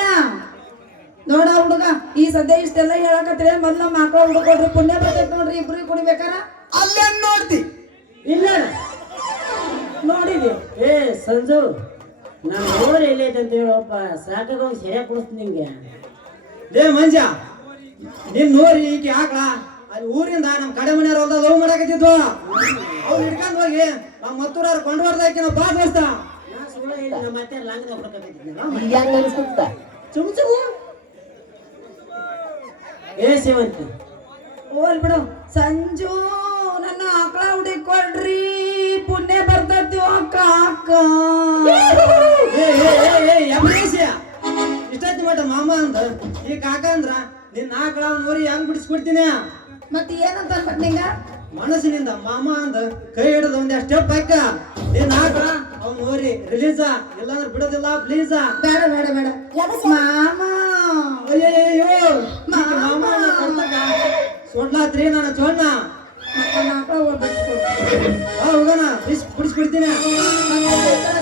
ನೋಡ ಹುಡುಗ, ಈ ಸದ್ಯ ಇಷ್ಟೆಲ್ಲ ಹೇಳಕತ್ತೀರ, ಮೊದ್ಲ ನಮ್ಮ ಆಕಳ ಹುಡುಕ್ ಕೊಡ್ರಿ, ಪುಣ್ಯ ಬರ್ತೈತಿ ನೋಡ್ರಿ ಇಬ್ರಿಗೆ ಕುಡಿಬೇಕಾರ. ಅಲ್ಲೇ ನೋಡ್ತಿ ಇಲ್ಲ ನೋಡಿದಿ? ಏ ಸಂಜು, ನಾನು ಓರ್ ಎಲ್ಲೈತೆ ಅಂತ ಹೇಳಪ್ಪ, ಸಾಕಾಗ ಒಂದು ಸರಿಯಾಗಿ ಕೊಡಿಸ್ತೀನಿ ನಿಂಗೆ. ಲೇ ಮಂಜ, ನಿನ್ ನೋರಿ ಈಕಿ ಆಕಳ ಅಲ್ಲಿ ಊರಿಂದ ನಮ್ ಕಡೆ ಮನೆಯವ್ರ ಹೊಲ್ದ ಲವ್ ಮಾಡಕತ್ತಿದ್ವು. ಅವ್ರು ಹಿಡ್ಕೊಂಡ್ ಹೋಗಿ ನಮ್ಮ ಮತ್ತೂರಾರು ಕೊಂಡವಾರ್ದಾಕಿ ನಾವು ಬಾ ದೋಸ್ತ. ನಾ ಸುಳ್ಳು ಹೇಳಿ ನಮ್ಮ ಮತ್ತೆ ಲಾಂಗದಾಗ ಹುಡುಕಬೇಕಿದ್ನಲ್ಲ. ಚುಮ್ ಚುಮ್ ಏ ಸೇವಂತಿ, ಹೋಲ್ ಬಿಡು. ಸಂಜು ನನ್ನ ಆಕಳ ಹುಡುಕ್ ಕೊಡ್ರಿ, ಪುಣ್ಯ ಬರ್ತೈತಿ ಅಕ್ಕ ಅಕ್ಕ. ಇಷ್ಟೊತ್ತಿ ಮಟ ಮಾಮ ಅಂದ ಈ ಕಾಕ ಅಂದ್ರ ನಿನ್ನ ಆಕಳ ನೋರಿ ಹೆಂಗ್ ಬಿಡಿಸ್ಕೊಡ್ತೀನಿ. ಮತ್ತೆ ಏನಂತ ಅನ್ಬೇಕು ನಿಂಗ? ಮನಸ್ಸಿನಿಂದ ಮಾಮ ಅಂದ ಕೈ ಹಿಡಿದ ಒಂದ್ ಸ್ಟೆಪ್ ಹಾಕ. ನಿನ್ನ ಆಕಳ ಅವ್ನ ನೋರಿ ರಿಲೀಸ, ಇಲ್ಲಾಂದ್ರೆ ಬಿಡೋದಿಲ್ಲ ಪ್ಲೀಸ. ಬೇಡ ಬೇಡ ಬೇಡ ಮಾಮ. ಅಯ್ಯಯ್ಯೋ ಮಾಮ ಸೊಡ್ಲಾತ್ರಿ ನನ್ನ ಚೋಣ್ಣ. ನನ್ನ ಆಕಳ ಬಿಡಿಸ್ಕೊಡ್ರಿ, ಹೋಗೋಣ ಬಿಡಿಸ್ಕೊಡ್ತೀನಿ.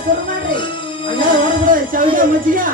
ಶುರು ಮಾಡ್ರಿ. ಹಂಗ ಹೊರಬಿಡ ಚೌಡಿಯ ಮಜ್ಜಿಗೆ.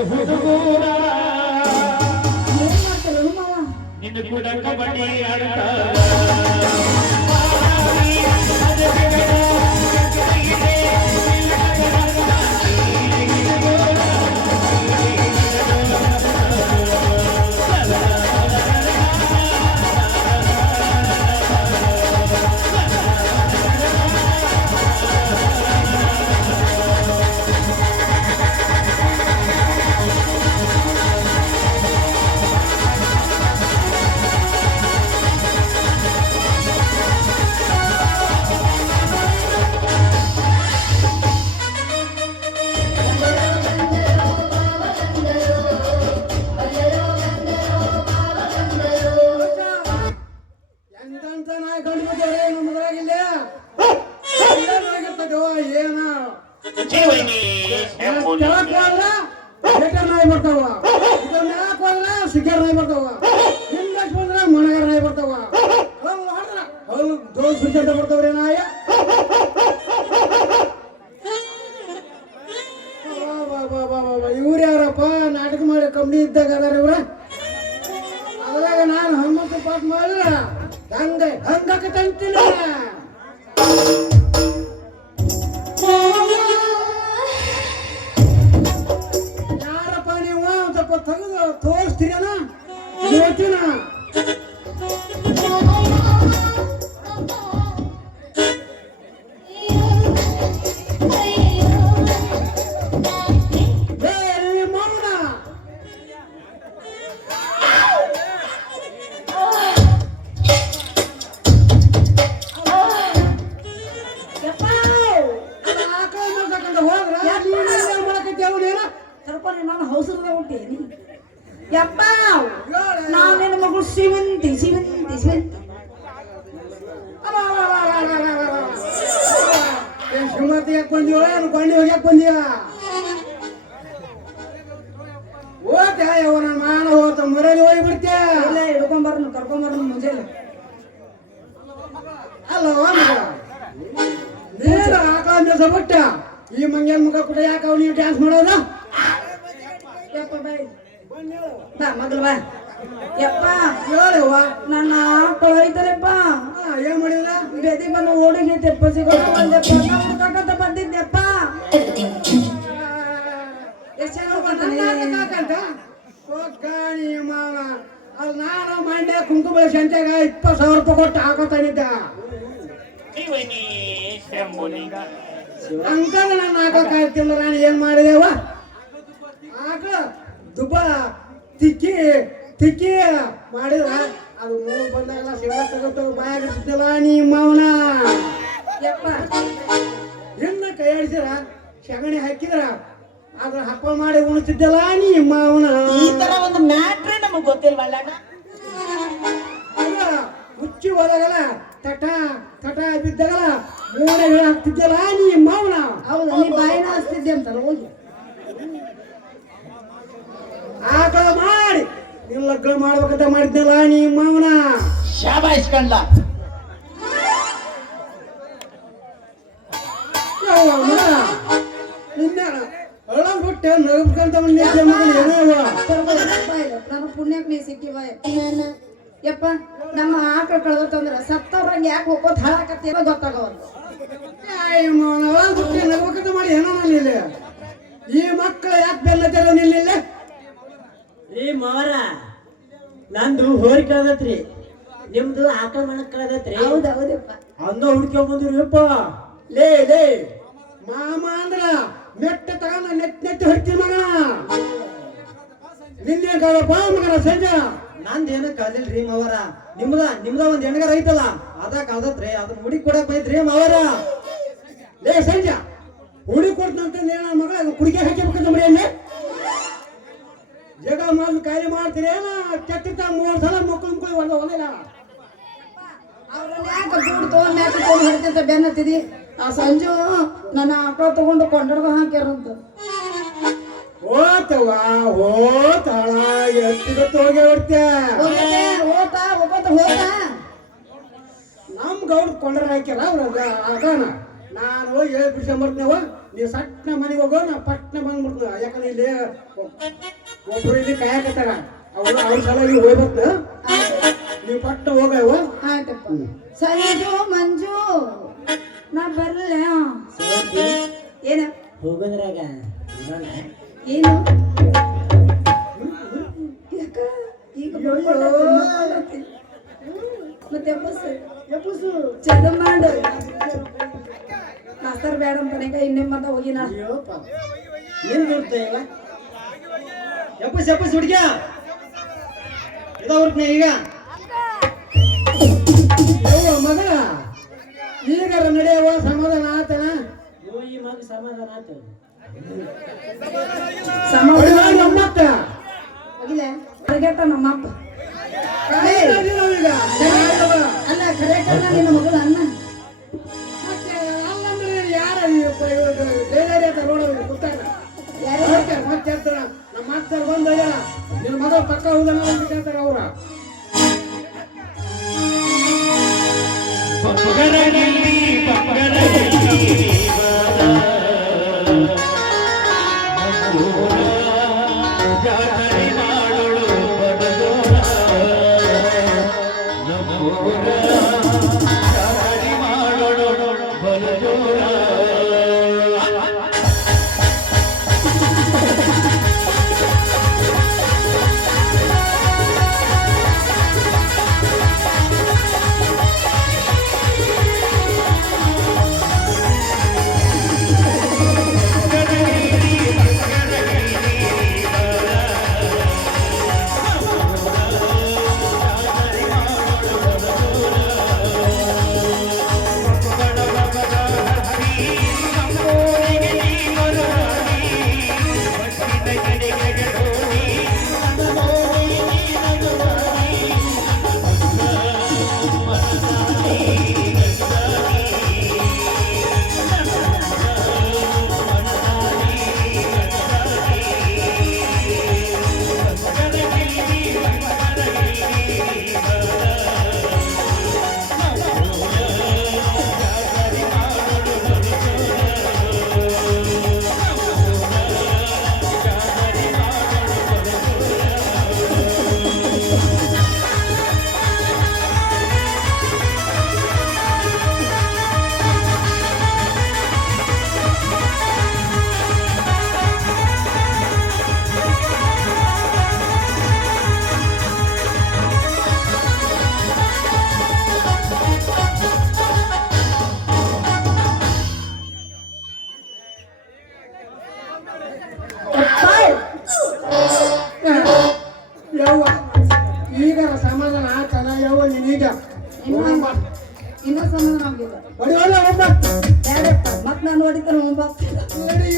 ಹುಡುಗೂರ ಏನ್ ಮಾಡ್ತಾರ ಮಾವ ನಿನ್ನ ಕೂಡ ಕಬಡ್ಡಿ ಆಡ್ತಾರ ಎಂತ ನಾಯಿ ಕಂಡು ಬಿಟ್ಟವ್ರೆ ನಮ್ಮದ್ರಾಗಿಲ್ಲ ಏನ ಕೆಳಕ್ ಹೋದ್ರ ಬೇಟರ್ ನಾಯಿ ಬರ್ತಾವ ಇದನ್ನ ಯಾಕೆ ಹೋದ್ರ ಸಿಕ್ಕರ್ ನಾಯಿ ಬರ್ತಾವ ಹಿಂದಕ್ಕೆ ಬಂದ್ರ ಮಣಗರ ನಾಯಿ ಬರ್ತಾವ ಅವ್ರು ದೋಸ್ ಅಂತ ಬರ್ತಾವ್ರಿ ನಾಯಿ ಇವ್ರು ಯಾರಪ್ಪ ನಾಟಕ ಮಾಡಿ ಕಂಪ್ನಿ ಇದ್ದಾಗ ಅದಾರ ಇವ್ರ ಅದ್ರಾಗ ನಾನು ಹನುಮಂತ ಪಾಠ ಮಾಡಿದ್ರ ಹಂಗಂತೀನಿ ಯಾರಪ್ಪ ನೀವು ಒಂದ್ ಸ್ವಲ್ಪ ತೆಗೆದು ತೋರಿಸ್ತೀರನ ಇವತ್ತಿನ ತರ್ಪಾನೆ ನಾನು ಹೌಸರದ ಹುಟ್ಟೇನಿ ಯಪ್ಪ ನಾನೇನ ಮಗಳು ಶಿವಂತಿ ಶಿವಂತಿ ಶಿವಂತಿ ಶ್ರೀಮತಿ ಯಾಕೆ ಬಂದೀವ ಏನು ಕೊಂಡಿ ಹೋಗಿ ಯಾಕೆ ಬಂದೀವ ಓದ್ಯ ಯಾವ ನನ್ನ ಮಾನ ಹೋತ ಮರಲ್ಲಿ ಹೋಗಿ ಬಿಡ್ತೇ ಇಲ್ಲೇ ಹಿಡ್ಕೊಂಬರ್ನು ಕರ್ಕೊಂಬರ್ನು ಮುಂಜಾನೆ ಅಲ್ಲ ನೀನು ಆಕಳ ಮೇಸ ಬಿಟ್ಟ ಈ ಮಂಗ್ಯಾನ ಮುಖ ಕೂಡ ಯಾಕೆ ಅವ್ ನೀವು ಡ್ಯಾನ್ಸ್ ಮಾಡೋದು ಯಪ್ಪ ಬಾಯ್ ಬಾ ಮಗಳು ಬಾ ಯಪ್ಪ ಹೇಳುವ ನನ್ನ ಆಕಳ ಐತರಪ್ಪ ಏನ್ ಮಾಡಿಲ್ಲ ಬೆದಿ ಬಂದು ಓಡಿಗೆ ತೆಪ್ಪಸಿಕೊಂಡು ಒಂದಪ್ಪ ಹುಡ್ಕಾಕಂತ ಬಂದಿದ್ದೆಪ್ಪ ಎಷ್ಟು ಕಾಕಂತ ಕಾಣಿ ಮಾವ ಅಲ್ಲಿ ನಾನು ಮಂಡ್ಯ ಕುಂಕುಮ ಸಂತೆಗ 20,000 ರೂಪಾಯಿ ಕೊಟ್ಟು ಹಾಕೋತಾನಿದ್ದ ಅಂಕಲ್ ನಾನು ಹಾಕೋಕಾಯ್ತಿಲ್ಲ ನಾನು ಏನ್ ಮಾಡಿದೆವ ಆಗ ದುಬ್ಬ ತಿಕ್ಕಿ ತಿಕ್ಕಿ ಮಾಡಿದ್ರ ಅದು ಮೂರು ಬಂದಾಗಲ್ಲ ಸಿಗ ತಗೋತ ಬಾಯಾಗಿರ್ತಿದ್ದಿಲ್ಲ ನೀ ಮಾವನ ಯಪ್ಪ ಹೆಣ್ಣ ಕೈ ಆಡಿಸಿರ ಸಗಣಿ ಹಾಕಿದ್ರ ಅದ್ರ ಹಪ್ಪ ಮಾಡಿ ಉಣಿಸ್ತಿದ್ದಿಲ್ಲ ನೀ ಮಾವನ ಈ ತರ ಒಂದು ಮ್ಯಾಟ್ರೇ ನಮಗ್ ಗೊತ್ತಿಲ್ವಲ್ಲ ಆಗ ಹುಚ್ಚಿ ಹೋದಾಗಲ್ಲ ತಟ ತಟ ಬಿದ್ದಾಗಲ್ಲ ಮೂಡೆ ಹಾಕ್ತಿದ್ದಿಲ್ಲ ನೀ ಮಾವನ ಹೌದು ನೀ ಬಾಯಿನ ಹಚ್ತಿದ್ದೆ ಅಂತಲ್ಲ ಹೋಗಿ ಆಕಳ ಮಾಡಿ ನೀನ್ ಲಗ್ನ ಮಾಡ್ಬೇಕಂತ ಮಾಡಿದ್ನಲ್ಲ ನೀ ಮಾವನ ಶಾಬಾಷ್ ಕಂಡ ನಿನ್ನ ಒಳಗ್ ಬಿಟ್ಟೆ ನಗಬೇಕಂತ ನಾನು ಪುಣ್ಯಕ್ಕೆ ನೀ ಸಿಕ್ಕಿವ ಯಪ್ಪ ನಮ್ಮ ಆಕಳ ಕಳ್ದತ್ತಂದ್ರ ಸತ್ತವ್ರಂಗೆ ಯಾಕೆ ಹೋಗೋದು ಹಾಳಾಕತ್ತೇನೋ ಗೊತ್ತಾಗವಲ್ದು ಒಳಗ್ ಬಿಟ್ಟೆ ನಗಬೇಕಂತ ಮಾಡಿ ಏನೋ ಇಲ್ಲಿ ಈ ಮಕ್ಕಳು ಯಾಕೆ ಬೆಲ್ಲತ್ತಾರ ನಿಲ್ಲ ರೀ ಮಾವರ ನಂದು ಹೋರಿ ಕಳ್ದತ್ರಿ ನಿಮ್ದು ಆಕಳ ಮಣಕ್ ಕಳ್ದತ್ರಿ ಹೌದೌದಪ್ಪ ಅಂದ ಹುಡ್ಕೊಂಡ್ ಬಂದ್ರಿಪ್ಪ ಲೇ ಲೇ ಮಾಮ ಅಂದ್ರ ಮೆಟ್ಟ ತಗೊಂಡ ನೆತ್ತಿ ಹೊಡ್ತಿ ಮಗನ ನಿನ್ನೆ ಕಾಲಪ್ಪ ಮಗನ ಸಂಜೆ ನಂದೇನು ಕಾದಿಲ್ರಿ ಮಾವರ ನಿಮ್ದ ಒಂದ್ ಹೆಣ್ಗಾರ ಐತಲ್ಲ ಅದ ಕಾದತ್ರಿ ಅದನ್ನ ಹುಡಿ ಕೊಡಕ್ ಬೈತ್ರಿ ಮಾವರ ಲೇ ಸಂಜೆ ಹುಡಿ ಕೊಡ್ತಂತ ಮಗಳ ಕುಡಿಕೆ ಹಾಕಿಬೇಕಂತ ಮರಿಯನ್ನೇ ಜಗ ಮಾಲ್ ಕಾಯಿಲೆ ಮಾಡ್ತೀರಿ ಏನ ಕೆಟ್ಟಿತ್ತ 3 ಸಲ ಮಕ್ಕಳು ಹೊಲಿಲ್ಲ ಅವ್ರನ್ನ ಯಾಕೆ ದುಡ್ಡು ತಗೊಂಡ್ ಮ್ಯಾಕ ತಗೊಂಡು ಹಿಡ್ತಿದ್ದ ಬೆನ್ನತ್ತಿದಿ ಆ ಸಂಜು ನನ್ನ ಆಕಳ ತಗೊಂಡು ಕೊಂಡಡ್ದು ಹಾಕ್ಯಾರಂತ ಹೋತವ್ವ ಹೋತ ಹಾಳಾಗಿ ಹತ್ತಿದತ್ತು ಹೋಗಿ ಹೊಡ್ತೆ ಹೋತ ಹೋಗೋತ ಹೋದ ನಮ್ ಗೌಡ್ ಕೊಂಡ್ರ ಹಾಕ್ಯಾರ ಅವ್ರ ಆಕಳನ ನಾನು ಹೇಳಿ ಬಿಡ್ಸ್ಕೊಂಬರ್ತೀನವ ನೀವು ಸಟ್ನ ಮನೆಗೆ ಹೋಗೋ ನಾ ಪಟ್ನ ಬಂದ್ಬಿಡ್ತೀನ ಯಾಕಂದ್ರೆ ಇಲ್ಲಿ ಒಬ್ರು ಇಲ್ಲಿ ಕಾಯಕತ್ತಾರ ಅವ್ರ ಸಲ ಇಲ್ಲಿ ಹೋಗ್ಬರ್ತ ನೀವು ಪಟ್ನ ಹೋಗವ. ಆಯ್ತಪ್ಪ. ಸಂಜು ಮಂಜು ನಾ ಬರ್ಲ ಏನ ಹೋಗೋದ್ರಾಗ ಏನು ಯಾಕ ಈಗ ಮಲ್ಕೊಳ್ಳತ್ತಿ? ಮತ್ತೆ ಎಬ್ಬಸು ಚಂದ ಮಾಡು ನಾಸ್ತಾರ ಬೇಡ ಅಂತಾನೆ ಇನ್ನೇ ಮತ್ತ ಹೋಗಿ ನಾ ಏನ್ ನೋಡ್ತೇವ ಎಪ್ಪಸ್ ಹುಡುಗಿಯ ಇದಾವ್ರತ್ನ ಈಗ ಮಗ ಈಗ ನಡೆಯವ ಸಮಾಧಾನ ಆತನ ಈ ಮಗ ಸಮಾಧಾನ ಆತು ನಮ್ಮತ್ತ ಹೋಗಿಲ್ಲ ಹೊರಗೆಟ್ಟ ನಮ್ಮಪ್ಪ ಅಲ್ಲ ಕರೆಕ್ಟ್ ನಿನ್ನ ಮಗಳು ಅನ್ನ ಅಲ್ಲಂದ್ರೆ ಯಾರ ಬೇರೆ ನೋಡೋದು ಗೊತ್ತಾಗ ಮತ್ತೆ ನಮ್ಮ ಮಾಸ್ತರ್ ಬಂದ ನಿನ್ನ ಮಗ ಪಕ್ಕ ಹೋದನ ಅಂತ ಕೇಳ್ತಾರ ಅವ್ರ ಯವ್ವ ಈಗ ಸಮಾಧಾನ ಆತನ ಯವ್ವ ನೀನೀಗ ಇನ್ನೂ ಸಮಾಧಾನ ಆಗಿಲ್ಲ ಹೊಡಿವಲ್ಲ ಒಬ್ಬ ಬೇಡಪ್ಪ ಮತ್ ನಾನು ಹೊಡಿತಾನೆ ಒಬ್ಬ ಹೇಳಿ